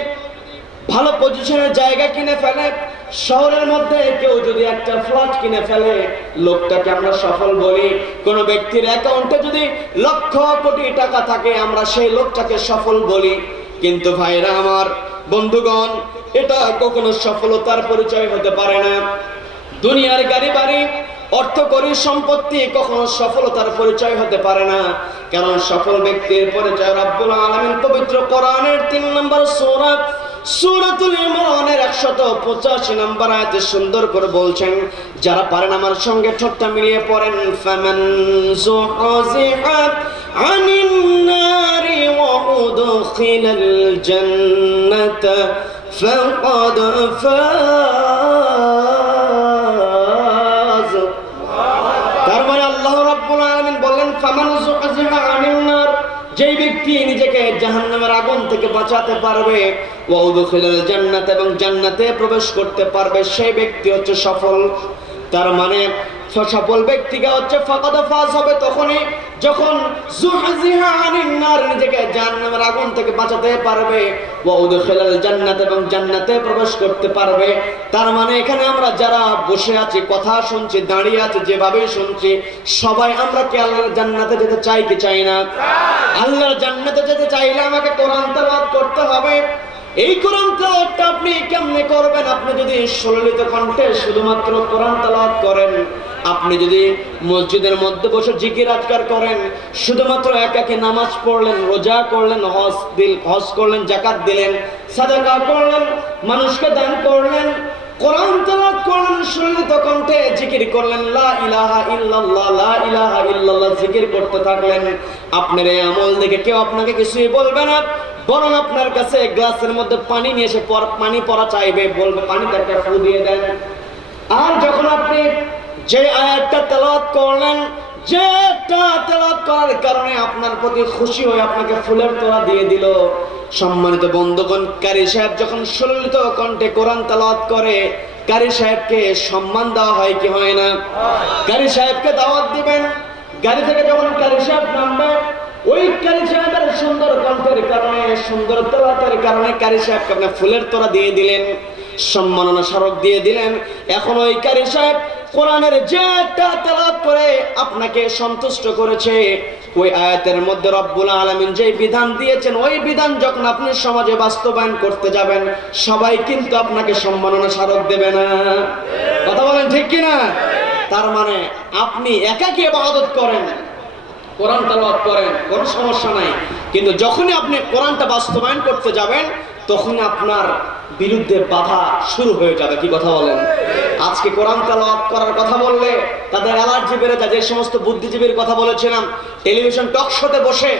ভালো পজিশনের জায়গা কিনে ফেলে, শহরের মধ্যে কেউ যদি একটা ফ্ল্যাট কিনে ফেলে, লোকটাকে আমরা সফল বলি। কোন ব্যক্তির অ্যাকাউন্টে যদি লক্ষ কোটি টাকা থাকে, আমরা সেই লোকটাকে সফল বলি। কিন্তু ভাইরা আমার, বন্ধুগণ, এটা কখনো সফলতার পরিচয় হতে পারে না। দুনিয়ার গাড়ি বাড়ি, অর্থকরী সম্পত্তি কখনো সফলতার পরিচয় হতে পারে না। কারণ সফল ব্যক্তির পরিচয় রব্বুল আলামিন পবিত্র কোরআনের 3 নম্বর সূরা সূরাতুল ইমরানের 185 নম্বর আয়াতে সুন্দর করে বলছেন। যারা পারেন আমার সঙ্গে ঠোঁটটা মিলিয়ে পড়েন, ফামান যুহযিহা আনিন নারি ওয়া উদখিলাল জান্নাতা ফাকাদ ফাজ। তার মানে আল্লাহ রাব্বুল আলামিন বলেন ফামান যুহযিহা আনিন নার, যেই ব্যক্তি নিজেকে জাহান্নামের আগুন থেকে বাঁচাতে পারবে, ওয়া উদখিলাল জান্নাত, এবং জান্নাতে প্রবেশ করতে পারবে, সেই ব্যক্তি হচ্ছে সফল। তার মানে সফল ব্যক্তিকে হচ্ছে ফাকাদ ফাজ হবে তখনই যখন যুহযিহা আনিন নার, নিজেকে জাহান্নামের আগুন থেকে বাঁচাতে পারবে, ওয়া উদখিলাল জান্নাত, এবং জান্নাতে প্রবেশ করতে পারবে। তার মানে এখানে আমরা যারা বসে আছি, কথা শুনছি, দাঁড়িয়ে আছি, যেভাবেই শুনছি, সবাই আমরা কি আল্লাহর জান্নাতে যেতে চাই কি চাই না? আল্লাহর জান্নাতে যেতে চাইলে আমাকে কোরআন তেলাওয়াত করতে হবে। এই কোরআন তেলাওয়াতটা আপনি কেমনে করবেন? আপনি যদি সলিত কণ্ঠে শুধুমাত্র কোরআন তেলাওয়াত করেন, আপনি যদি মসজিদের মধ্যে বসে জিকির আজকার করেন, শুধুমাত্র একাকী নামাজ পড়লেন, রোজা করলেন, হজ করলেন, যাকাত দিলেন, সাদাকা করলেন, মানুষকে দান করলেন, কোরআন তেলাওয়াত করলেন, সলিত কণ্ঠে জিকির করলেন, লা ইলাহা ইল্লাল্লাহ, লা ইলাহা ইল্লাল্লাহ জিকির করতে থাকলেন, আপনার এই আমল দেখে কেউ আপনাকে কিছুই বলবে না, বরং আপনার কাছে গ্লাসের মধ্যে পানি নিয়ে এসে পানি পড়া চাইবে, বলবে পানিতে একটা ফু দিয়ে দেন। আর যখন আপনি যে আয়াতটা তেলাওয়াত করলেন, যেটা তেলাওয়াত করার কারণে আপনার প্রতি খুশি হয়ে আপনাকে ফুলের তোড়া দিয়ে দিল, সম্মানিত বন্ধুগণ, কারি সাহেব যখন সলিত কণ্ঠে কোরআন তেলাওয়াত করে, কারি সাহেবকে সম্মান দেওয়া হয় কি হয় না? কারি সাহেবকে দাওয়াত দিবেন। গাড়ি থেকে যখন কারি সাহেব নামবে, ওই কারি সাহেবের সুন্দর কণ্ঠের কারণে, সুন্দর তেলাওয়াতের কারণে কারি সাহেবকে আপনি ফুলের তোড়া দিয়ে দিলেন, সম্মাননা স্মারক দিয়ে দিলেন। এখন ওই কারি সাহেব কোরআনের যেটা তেলাওয়াত করে আপনাকে সন্তুষ্ট করেছে, ওই আয়াতের মধ্যে রব্বুল আলামিন যে বিধান দিয়েছেন, ওই বিধান যখন আপনি সমাজে বাস্তবায়ন করতে যাবেন, সবাই কিন্তু আপনাকে সম্মাননা স্মারক দেবে না। কথা বলেন ঠিক কিনা? তার মানে আপনি একাকী ইবাদত করেন, কোরআন তেলাওয়াত করেন, কোনো সমস্যা নাই, কিন্তু যখনই আপনি কোরআনটা বাস্তবায়ন করতে যাবেন, তখন আপনার বিরুদ্ধে বাধা শুরু হয়ে যাবে। কি কথা বলেন? আজকে কোরআন তেলাওয়াত করার কথা বললে তাদের অ্যালার্জি বেড়ে যায়। যে সমস্ত বুদ্ধিজীবীর কথা বলেছিলাম, টেলিভিশন টক শোতে বসে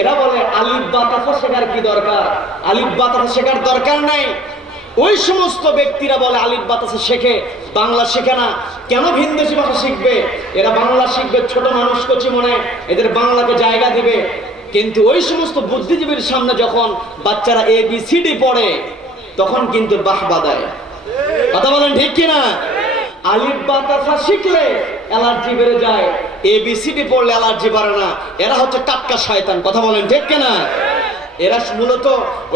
এরা বলে আলিফ বা তা শেখার কি দরকার, আলিফ বা তা শেখার দরকার নাই। ওই সমস্ত ব্যক্তিরা বলে আলিফ বা তা শেখে, বাংলা শেখে না। কেন ভিনদেশি ভাষা শিখবে? এরা বাংলা শিখবে, ছোট মানুষ কচি মনে এদের বাংলাকে জায়গা দিবে। কিন্তু ওই সমস্ত বুদ্ধিজীবীর সামনে যখন বাচ্চারা ABCD পড়ে, তখন কিন্তু বাহবা দেয়। কথা বলেন ঠিক কিনা? আলিফ বা তা শিখলে অ্যালার্জি বেড়ে যায়, ABCD পড়লে অ্যালার্জি বাড়ে না, এরা হচ্ছে টাটকা শয়তান। কথা বলেন ঠিক কিনা? এরা মূলত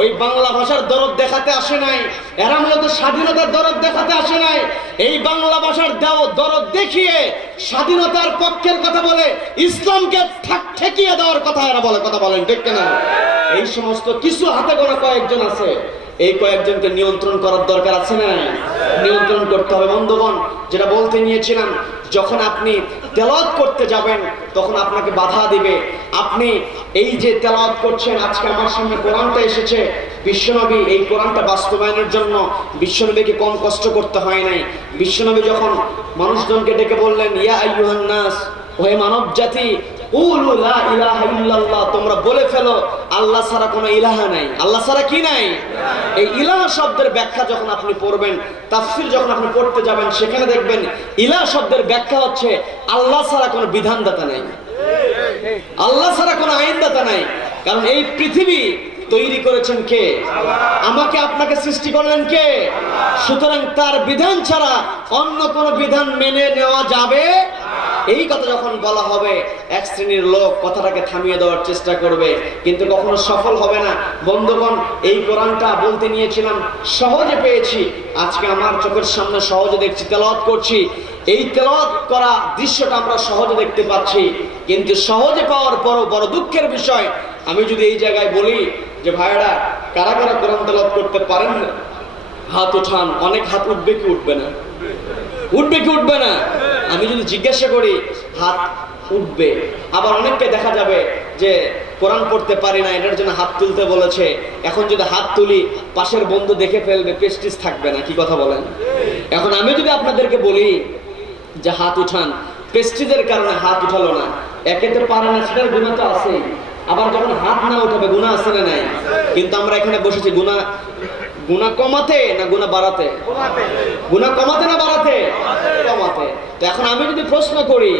ওই বাংলা ভাষার দরদ দেখাতে আসে নাই, এরা মূলত স্বাধীনতার দরদ দেখাতে আসে নাই। এই বাংলা ভাষার দরদ দেখিয়ে স্বাধীনতার পক্ষের কথা বলে ইসলামকে ঠেকিয়ে দেওয়ার কথা এরা বলে। কথা বলেন ঠিক কিনা? এই সমস্ত কিছু হাতে গোনা কয়েকজন আছে, এই কয়েকজনকে নিয়ন্ত্রণ করার দরকার আছে না? নিয়ন্ত্রণ করতে হবে। বন্ধুগণ, যেটা বলতে নিয়েছিলাম, যখন আপনি তেলাওয়াত করতে যাবেন তখন আপনাকে বাধা দিবে। আপনি এই যে তেলাওয়াত করছেন, আজকে আমার সামনে কোরআনটা এসেছে, বিশ্বনবী এই কোরআনটা বাস্তবায়নের জন্য বিশ্বনবীকে কম কষ্ট করতে হয় নাই। বিশ্বনবী যখন মানুষজনকে ডেকে বললেন, ইয়া আইয়ুহান নাস, ওহে মানব জাতি, কুলু লা ইলাহা ইল্লাল্লাহ, তোমরা বলে ফেলো আল্লাহ ছাড়া কোনো ইলাহা নাই। আল্লাহ ছাড়া কি নাই? এই ইলাহা শব্দের ব্যাখ্যা যখন আপনি পড়বেন, তাফসীর যখন আপনি পড়তে যাবেন, সেখানে দেখবেন ইলাহা শব্দের ব্যাখ্যা হচ্ছে আল্লাহ ছাড়া কোনো বিধানদাতা নাই, আল্লাহ ছাড়া কোনো আইনদাতা নাই। কারণ এই পৃথিবী তৈরি করেছেন কে? আমাকে আপনাকে সৃষ্টি করলেন কে? সুতরাং তার বিধান ছাড়া অন্য কোনো বিধান মেনে নেওয়া যাবে? এই কথা যখন বলা হবে, এক শ্রেণীর লোক কথাটাকে থামিয়ে দেওয়ার চেষ্টা করবে, কিন্তু কখনো সফল হবে না। বন্ধুগণ, এই কোরআনটা বলতে নিয়েছিলাম সহজে পেয়েছি, আজকে আমার চোখের সামনে সহজে দেখছি, তেলাওয়াত করছি। এই তেলাওয়াত করা দৃশ্যটা আমরা সহজে দেখতে পাচ্ছি, কিন্তু সহজে পাওয়ার পরও বড় দুঃখের বিষয়, আমি যদি এই জায়গায় বলি যে ভাইরা কারা কারা কোরআন তেলাওয়াত করতে পারেন না, হাত উঠান। অনেক হাত উঠবে কি উঠবে না? উঠবে কি উঠবে না? আমি যদি জিজ্ঞাসা করি, হাত উঠবে। আবার অনেককে দেখা যাবে যে কোরআন পড়তে পারি না, এটার জন্য হাত তুলতে বলেছে। এখন যদি হাত তুলি, পাশের বন্ধু দেখে ফেলবে, প্রেস্টিজ থাকবে না। কি কথা বলেন? এখন আমি যদি আপনাদেরকে বলি যে হাত উঠান, প্রেস্টিজের কারণে হাত উঠালো না, একেতে পারে না, সেটার গুনাহ তো আছেই। আবার যখন হাত না উঠাবে, গুনাহ আছে না নাই? কিন্তু আমরা এখানে বসেছি গুনাহ কমাতে না গুনাহ বাড়াতে? গুনাহ কমাতে না বাড়াতে? কমাতে। তো এখন আমি যদি প্রশ্ন করি,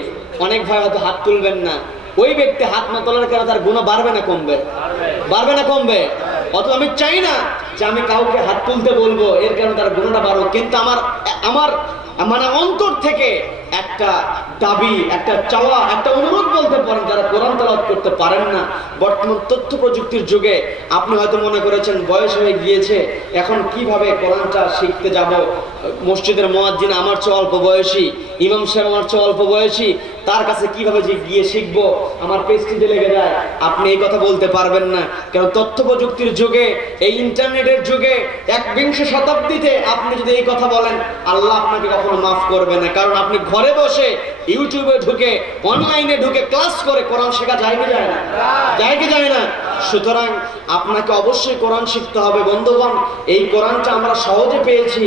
অনেক ভাই হয়তো হাত তুলবেন না, ওই ব্যক্তি হাত না তোলার কারণে তার গুনাহ বাড়বে না কমবে? বাড়বে না কমবে? অথবা আমি চাই না যে আমি কাউকে হাত তুলতে বলবো, এর কারণে তার গুনাহটা বাড়ুক, কিন্তু আমার মানে অন্তর থেকে একটা দাবি, একটা চাওয়া, একটা অনুরোধ বলতে পারেন, যারা কোরআন তেলাওয়াত করতে পারেন না। বর্তমান তথ্য প্রযুক্তির যুগে আপনি হয়তো মনে করেছেন বয়স হয়ে গিয়েছে, এখন কিভাবে কোরআনটা শিখতে যাব? মসজিদের মুয়াজ্জিন আমার চেয়ে অল্প বয়সী, ইমাম সাহেব আমার চেয়ে অল্প বয়সী, তার কাছে কিভাবে যে গিয়ে শিখবো, আমার প্রেস্টিজে লেগে যায়। আপনি এই কথা বলতে পারবেন না, কারণ তথ্য প্রযুক্তির যুগে, এই ইন্টারনেটের যুগে, 21 শতাব্দীতে আপনি যদি এই কথা বলেন, আল্লাহ আপনাকে কখনো মাফ করবে না। কারণ আপনি ঘরে বসে ইউটিউবে ঢুকে, অনলাইনে ঢুকে ক্লাস করে কোরআন শেখা যায় কি যায় না? যায় কি যায় না? সুতরাং আপনাকে অবশ্যই কোরআন শিখতে হবে। বন্ধুগণ, এই কোরআনটা আমরা সহজে পেয়েছি,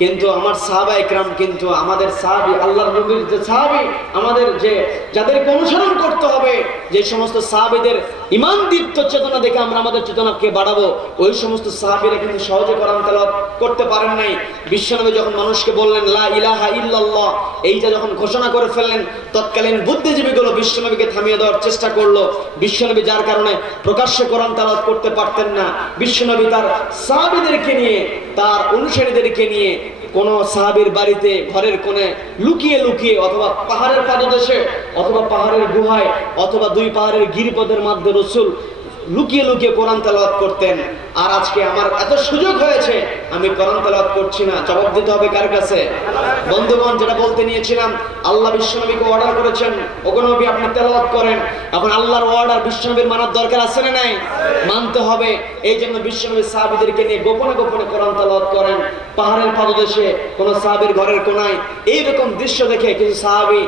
কিন্তু আমার সাহাবা ইকরাম, কিন্তু আমাদের সাহাবী, আল্লাহর নবীর যে সাহাবী, আমাদের যে যাদেরকে অনুসরণ করতে হবে, যে সমস্ত সাহাবীদের ঈমান দীপ্ত চেতনা দেখে আমরা আমাদের চেতনাকে বাড়াবো, ওই সমস্ত সাহাবীরা কিন্তু সহজে কোরআন তেলাওয়াত করতে পারেন নাই। বিশ্বনবী যখন মানুষকে বললেন লা ইলাহা ইল্লাল্লাহ, এইটা যখন ঘোষণা করে ফেললেন, তৎকালীন বুদ্ধিজীবীগুলো বিশ্বনবীকে থামিয়ে দেওয়ার চেষ্টা করলো। বিশ্বনবী যার কারণে প্রকাশ্যে কোরআন তেলাওয়াত করতে পারতেন না, বিশ্বনবী তার সাহাবীদেরকে নিয়ে, তার অনুসারীদেরকে নিয়ে কোন সাহাবীর বাড়িতে ঘরের কোণে লুকিয়ে লুকিয়ে, অথবা পাহাড়ের পাদদেশে, অথবা পাহাড়ের গুহায়, অথবা দুই পাহাড়ের গিরিপথের মধ্যে রাসূল লুকিয়ে লুকিয়ে কোরআন তেলাওয়াত করতেন। আর আজকে আমার এত সুযোগ হয়েছে, আমি কোরআন তেলাওয়াত করছি না, জবাব দিতে হবে কার কাছে? বন্ধুগণ, যেটা বলতে নিয়েছিলাম, আল্লাহ বিশ্বনবীকে অর্ডার করেছেন, ওগো নবী আপনি তেলাওয়াত করেন। এখন আল্লাহর অর্ডার বিশ্বনবীর মানার দরকার আছে না নাই? মানতে হবে। এই জন্য বিশ্বনবী সাহাবীদেরকে নিয়ে গোপনে গোপনে কোরআন তেলাওয়াত করেন, পাহাড়ের পাদদেশে, কোন সাহাবীর ঘরের কোনায়। এইরকম দৃশ্য দেখে কিছু সাহাবী,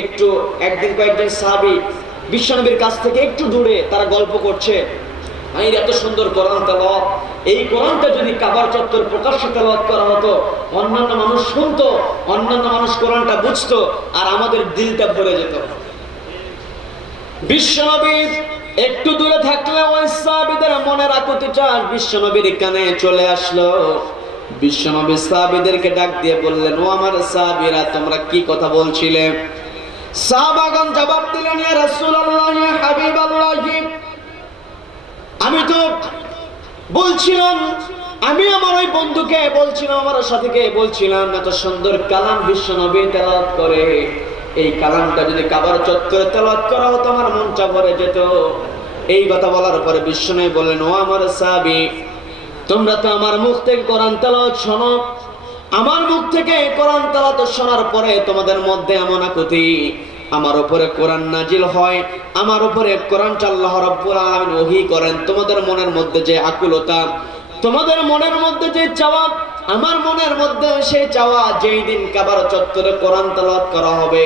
একটু একদিন কয়েকজন সাহাবী বিশ্বনবীর কাছ থেকে একটু দূরে তারা গল্প করছে, এই এত সুন্দর কোরআন তেলাওয়াত, এই কোরআনটা যদি কাবার চত্বর প্রকাশ্যে তেলাওয়াত করা হতো, অন্যান্য মানুষ শুনতো, অন্যান্য মানুষ কোরআনটা বুঝতো, আর আমাদের দিলটা ভরে যেত। বিশ্বনবী একটু দূরে থাকলে ওই সাহাবীদের মনের আকুতিটা বিশ্বনবীর কানে চলে আসলো। বিশ্বনবী সাহাবীদেরকে ডাক দিয়ে বললেন, ও আমার সাহাবীরা, তোমরা কি কথা বলছিলে? সাহাবাগণ জবাব দিলেন, ইয়া রাসূলুল্লাহ, ইয়া হাবিবাল্লাহ, আমি তো বলছিলাম, আমি আমার ওই বন্ধুকে বলছিলাম, আমার সাথীকে বলছিলাম, এত সুন্দর কালাম বিশ্বনবী তেলাওয়াত করে, এই কালামটা যদি কাবার চত্বরে তেলাওয়াত করা হতো আমার মনটা ভরে যেত। এই কথা বলার পরে বিশ্বনবী বললেন, ও আমার সাহাবী, তোমরা তো আমার মুখ থেকে কোরআন তেলাওয়াত শোনো, আমার মুখ থেকে কোরআন তেলাওয়াত শোনার পরে তোমাদের মধ্যে এমন আকুতি, আমার উপরে কোরআন নাজিল হয়, আমার উপরে কোরআনটা আল্লাহ রাব্বুল আলামিন ওহী করেন, তোমাদের মনের মধ্যে যে আকুলতা, তোমাদের মনের মধ্যে যে চাওয়া, আমার মনের মধ্যে সেই চাওয়া, যেই দিন কাবার চত্বরে কোরআন তেলাওয়াত করা হবে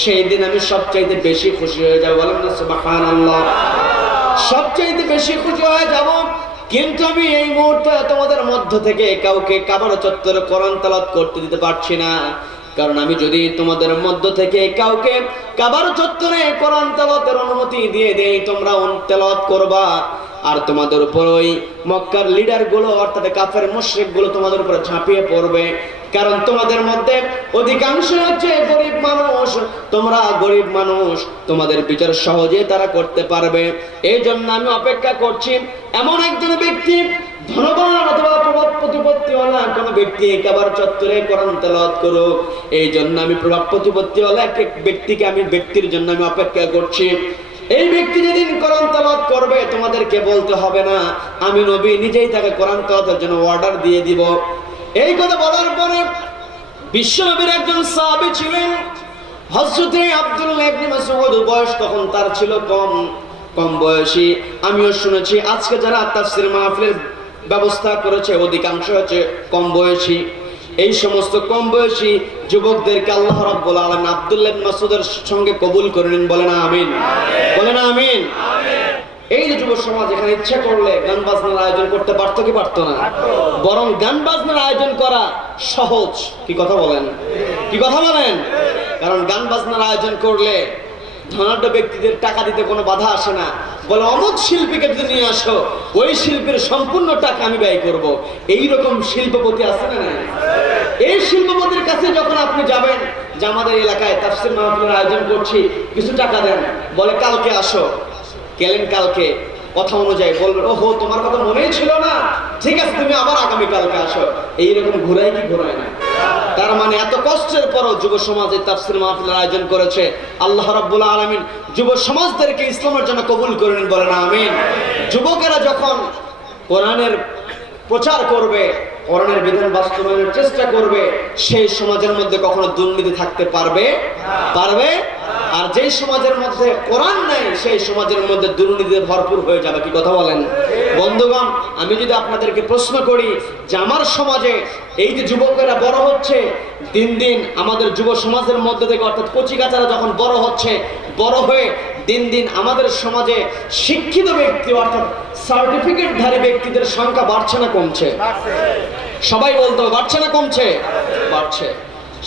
সেই দিন আমি সবচাইতে বেশি খুশি হয়ে যাব। বলেন না সুবহানাল্লাহ। সবচাইতে বেশি খুশি হয়ে যাব। কিন্তু আমি এই মুহূর্তে তোমাদের মধ্য থেকে কাউকে কাবার চত্বরে কোরআন তেলাওয়াত করতে দিতে পারছি না, কারণ আমি যদি তোমাদের মধ্য থেকে কাউকে কাবার চত্বরে কোরআন তেলাওয়াতের অনুমতি দিয়ে দেই, তোমরা তেলাওয়াত করবা, আর তোমাদের উপর ওই মক্কার লিডার গুলো অর্থাৎ কাফের মুশরিক গুলো তোমাদের উপর ঝাঁপিয়ে পড়বে, কারণ তোমাদের মধ্যে অধিকাংশ হচ্ছে গরিব মানুষ, তোমরা গরিব মানুষ, তোমাদের বিচার সহজে তারা করতে পারবে। এই জন্য আমি অপেক্ষা করছি এমন একজন ব্যক্তি, ধনবান অথবা প্রভাব প্রতিপত্তিওয়ালা কোন ব্যক্তি কাবার চত্বরে কোরআন তেলাওয়াত করুক। এই জন্য আমি প্রভাব প্রতিপত্তিওয়ালা এক ব্যক্তিকে, আমি ব্যক্তির জন্য আমি অপেক্ষা করছি। এই ব্যক্তি যেদিন কোরআন তেলাওয়াত করবে তোমাদেরকে বলতে হবে না, আমি নবী নিজেই তাকে কোরআন তেলাওয়াতের জন্য অর্ডার দিয়ে দিব। এই কথা বলার পরে বিশ্বনবীর একজন সাহাবী ছিলেন হযরত আব্দুল্লাহ ইবনে মাসউদ, বয়স তখন তার ছিল কম বয়সী। আমিও শুনেছি আজকে যারা তাফসীর মাহফিলের ব্যবস্থা করেছে অধিকাংশ হচ্ছে কম বয়সী। এই সমস্ত কম বয়সী যুবকদেরকে আল্লাহ রাব্বুল আলামিন আব্দুল্লাহ ইবনে মাসউদের সঙ্গে কবুল করে নিন। বলেন আমিন, বলেন আমিন। এই যে যুব সমাজ এখানে ইচ্ছা করলে গান বাজনার আয়োজন করতে পারতো কি পারতো না? বরং গান বাজনার আয়োজন করা সহজ। কি কথা বলেন, কি কথা বলেন? কারণ গান বাজনার আয়োজন করলে ধনাঢ্য ব্যক্তিদের টাকা দিতে কোনো বাধা আসে না। বলে অমুক শিল্পীকে যদি নিয়ে আসো, ওই শিল্পীর সম্পূর্ণ টাকা আমি ব্যয় করব। এইরকম শিল্পপতি আছে না? এই শিল্পপতির কাছে যখন আপনি যাবেন যে আমাদের এলাকায় তাফসীর মাহফিলের আয়োজন করছি, কিছু টাকা দেন, বলে কালকে আসো। গেলেন কালকে, কথা অনুযায়ী বলবেন, ওহো তোমার কথা মনেই ছিল না, ঠিক আছে তুমি আবার আগামী কালকে আসো। এইরকম ঘুরাই কি ঘুরায় না? তার মানে এত কষ্টের পরও যুব সমাজে তাফসীর মাহফিলের আয়োজন করেছে। আল্লাহ রাব্বুল আলামিন যুব সমাজদেরকে ইসলামের জন্য কবুল করে নিন। বলেন আমিন। যুবকেরা যখন কোরআনের প্রচার করবে, কোরআনের বিধান বাস্তবায়নের চেষ্টা করবে, সেই সমাজের মধ্যে কখনো দুর্নীতি থাকতে পারবে? আর যেই সমাজের মধ্যে কোরআন নাই সেই সমাজের মধ্যে দুর্নীতিতে ভরপুর হয়ে যাবে। কি কথা বলেন বন্ধুগণ? আমি যদি আপনাদেরকে প্রশ্ন করি যে আমার সমাজে এই যে যুবকেরা বড় হচ্ছে, দিন দিন আমাদের যুব সমাজের মধ্যে থেকে অর্থাৎ কচিকাচারা যখন বড় হচ্ছে, বড় হয়ে দিন দিন আমাদের সমাজে শিক্ষিত ব্যক্তি অর্থাৎ সার্টিফিকেটধারী ব্যক্তিদের সংখ্যা বাড়ছে না কমছে? সবাই বলতো বাড়ছে না কমছে? বাড়ছে।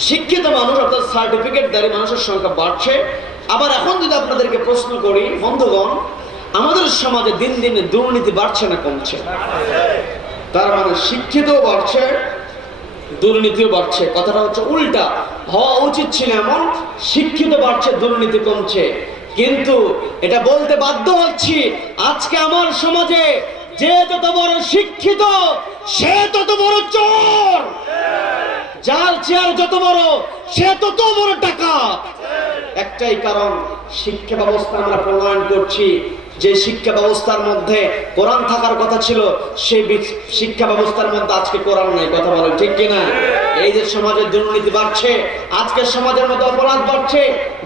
শিক্ষিত মানুষ অর্থাৎ সার্টিফিকেটধারী মানুষের সংখ্যা বাড়ছে। আবার এখন যদি আপনাদেরকে প্রশ্ন করি বন্ধুগণ, আমাদের সমাজে দিন দিন দুর্নীতি বাড়ছে না কমছে? তার মানে শিক্ষিতও বাড়ছে, দুর্নীতিও বাড়ছে। কথাটা হচ্ছে উল্টা, হওয়া উচিত ছিল এমন, শিক্ষিত বাড়ছে, দুর্নীতি কমছে। কিন্তু এটা বলতে বাধ্য হচ্ছি, আজকে আমার সমাজে যে যত বড় শিক্ষিত সে তত বড় চোর, যার চেয়ার যত বড় সে তত বড় ডাকাত। একটাই কারণ, শিক্ষা ব্যবস্থা আমরা প্রণয়ন করছি, যে শিক্ষা ব্যবস্থার মধ্যে কোরআন থাকার কথা ছিল সেই শিক্ষা ব্যবস্থার মধ্যে আজকে কোরআন নাই। কথা বলেন ঠিক কিনা? এই যে সমাজে দুর্নীতি বাড়ছে, আজকে সমাজের মধ্যে অপরাধ বাড়ছে,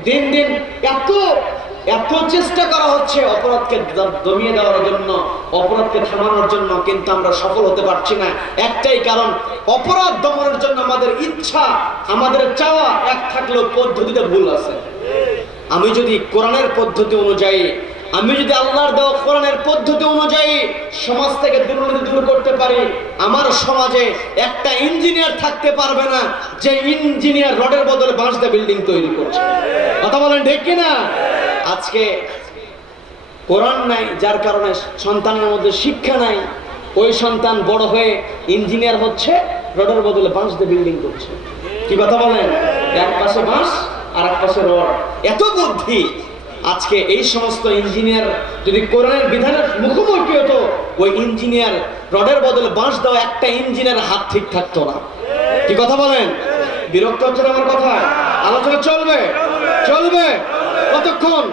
দিন দিন এত চেষ্টা করা হচ্ছে অপরাধকে দমিয়ে দেওয়ার জন্য, অপরাধকে থামানোর জন্য, কিন্তু আমরা সফল হতে পারছি না। একটাই কারণ, অপরাধ দমনের জন্য আমাদের ইচ্ছা, আমাদের চাওয়া এক থাকলেও পদ্ধতিতে ভুল আছে। আমি যদি কোরআনের পদ্ধতি অনুযায়ী, আমি যদি আল্লাহর দেওয়া কোরআনের পদ্ধতি অনুযায়ী সমাজ থেকে দুর্নীতি দূর করতে পারি, আমার সমাজে একটা ইঞ্জিনিয়ার থাকতে পারবে না যে ইঞ্জিনিয়ার রডের বদলে বাঁশ দিয়ে বিল্ডিং তৈরি করছে। কথা বলেন ঠিক কিনা? আজকে কোরআন নাই, যার কারণে সন্তানের মধ্যে শিক্ষা নাই, ওই সন্তান বড় হয়ে ইঞ্জিনিয়ার হচ্ছে, রডের বদলে বাঁশ দিয়ে বিল্ডিং করছে। কি কথা বলেন? এক পাশে বাঁশ আর এক পাশে রড, এত বুদ্ধি। আজকে এই সমস্ত ইঞ্জিনিয়ার যদি কোরআনের বিধানের মুখোমুখি হতো, ওই ইঞ্জিনিয়ার রডের বদলে বাঁশ দেওয়া একটা ইঞ্জিনিয়ার হাত ঠিক থাকতো না। কি কথা বলেন? বিরক্ত হচ্ছে আমার কথা? আলোচনা চলবে? চলবে কতক্ষণ?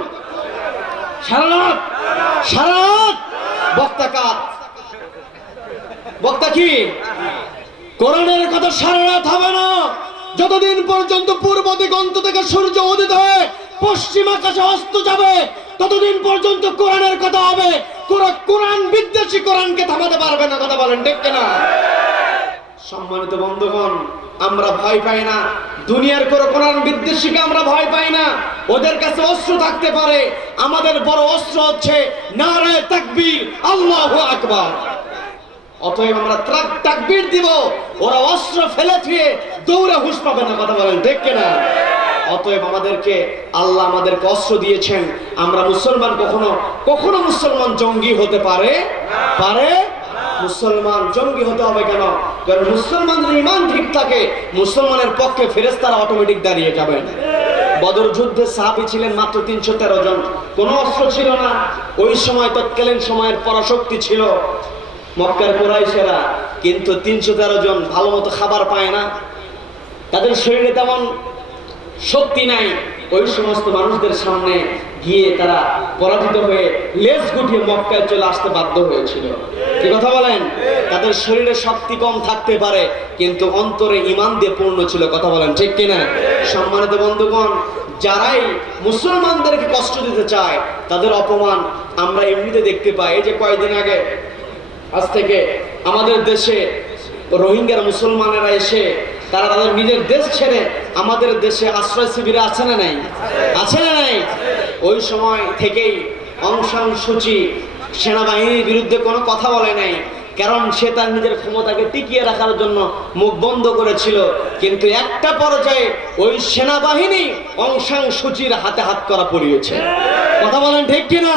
সারা রাত? সারা রাত? বক্তা কার? বক্তা কি? কোরআনের কথা সারা রাত হবে না, যতদিন পর্যন্ত পূর্ব দিগন্ত থেকে সূর্য উদিত হয়ে পশ্চিম আকাশে অস্ত যাবে ততদিন পর্যন্ত কোরআনের কথা হবে। কোরআন বিদ্বেষী কোরআনকে থামাতে পারবে না। কথা বলেন ঠিক কিনা? সম্মানিত বন্ধুগণ, আমরা ভয় পাই না দুনিয়ার কোনো কোরআন বিদ্বেষীকে, আমরা ভয় পাই না। ওদের কাছে অস্ত্র থাকতে পারে, আমাদের বড় অস্ত্র হচ্ছে নারে তাকবীর, আল্লাহু আকবার। অতএব আমরা তাকবীর দিব, ওরা অস্ত্র ফেলে থুয়ে দৌড়ে হুঁশ পাবে না। কথা বলেন ঠিক কিনা? অতএব আমাদেরকে আল্লাহ আমাদেরকে অস্ত্র দিয়েছেন। আমরা মুসলমান কখনো মুসলমান জঙ্গি হতে পারে? মুসলমান জঙ্গি হতে হবে কেন? কারণ মুসলমানদের ঈমান ঠিক থাকে, মুসলমানের পক্ষে ফেরেশতারা অটোমেটিক দাঁড়িয়ে যাবেন। বদর যুদ্ধে সাহাবী ছিলেন মাত্র 313 জন, কোনো অস্ত্র ছিল না। ওই সময় তৎকালীন সময়ের পরাশক্তি ছিল মক্কার কুরাইশেরা, কিন্তু 313 জন ভালো মতো খাবার পায় না, তাদের শরীরে তেমন শক্তি নাই। ওই সমস্ত মানুষদের সামনে গিয়ে তারা পরাজিত হয়ে লেজ গুটিয়ে মক্কায় চলে আসতে বাধ্য হয়েছিল। কি কথা বলেন? তাদের শরীরে শক্তি কম থাকতে পারে, কিন্তু অন্তরে ঈমান দিয়ে পূর্ণ ছিল। কথা বলেন ঠিক কিনা? সম্মানিত বন্ধুগণ, যারাই মুসলমানদেরকে কষ্ট দিতে চায় তাদের অপমান আমরা এমনিতে দেখতে পাই। এই যে কয়েকদিন আগে আজ থেকে আমাদের দেশে রোহিঙ্গার মুসলমানেরা এসে তারা তাদের নিজের দেশ ছেড়ে আমাদের দেশে আশ্রয় শিবিরে আছে না নাই? আছে না নাই? ওই সময় থেকেই অং সান সু চি সেনাবাহিনীর বিরুদ্ধে কোনো কথা বলে নাই, কারণ সে তার নিজের ক্ষমতাকে টিকিয়ে রাখার জন্য মুখ বন্ধ করেছিল। কিন্তু একটা পর্যায়ে ওই সেনাবাহিনী অং সান সু চির হাতে হাত করা পড়িয়েছে। কথা বলেন ঠিক কিনা?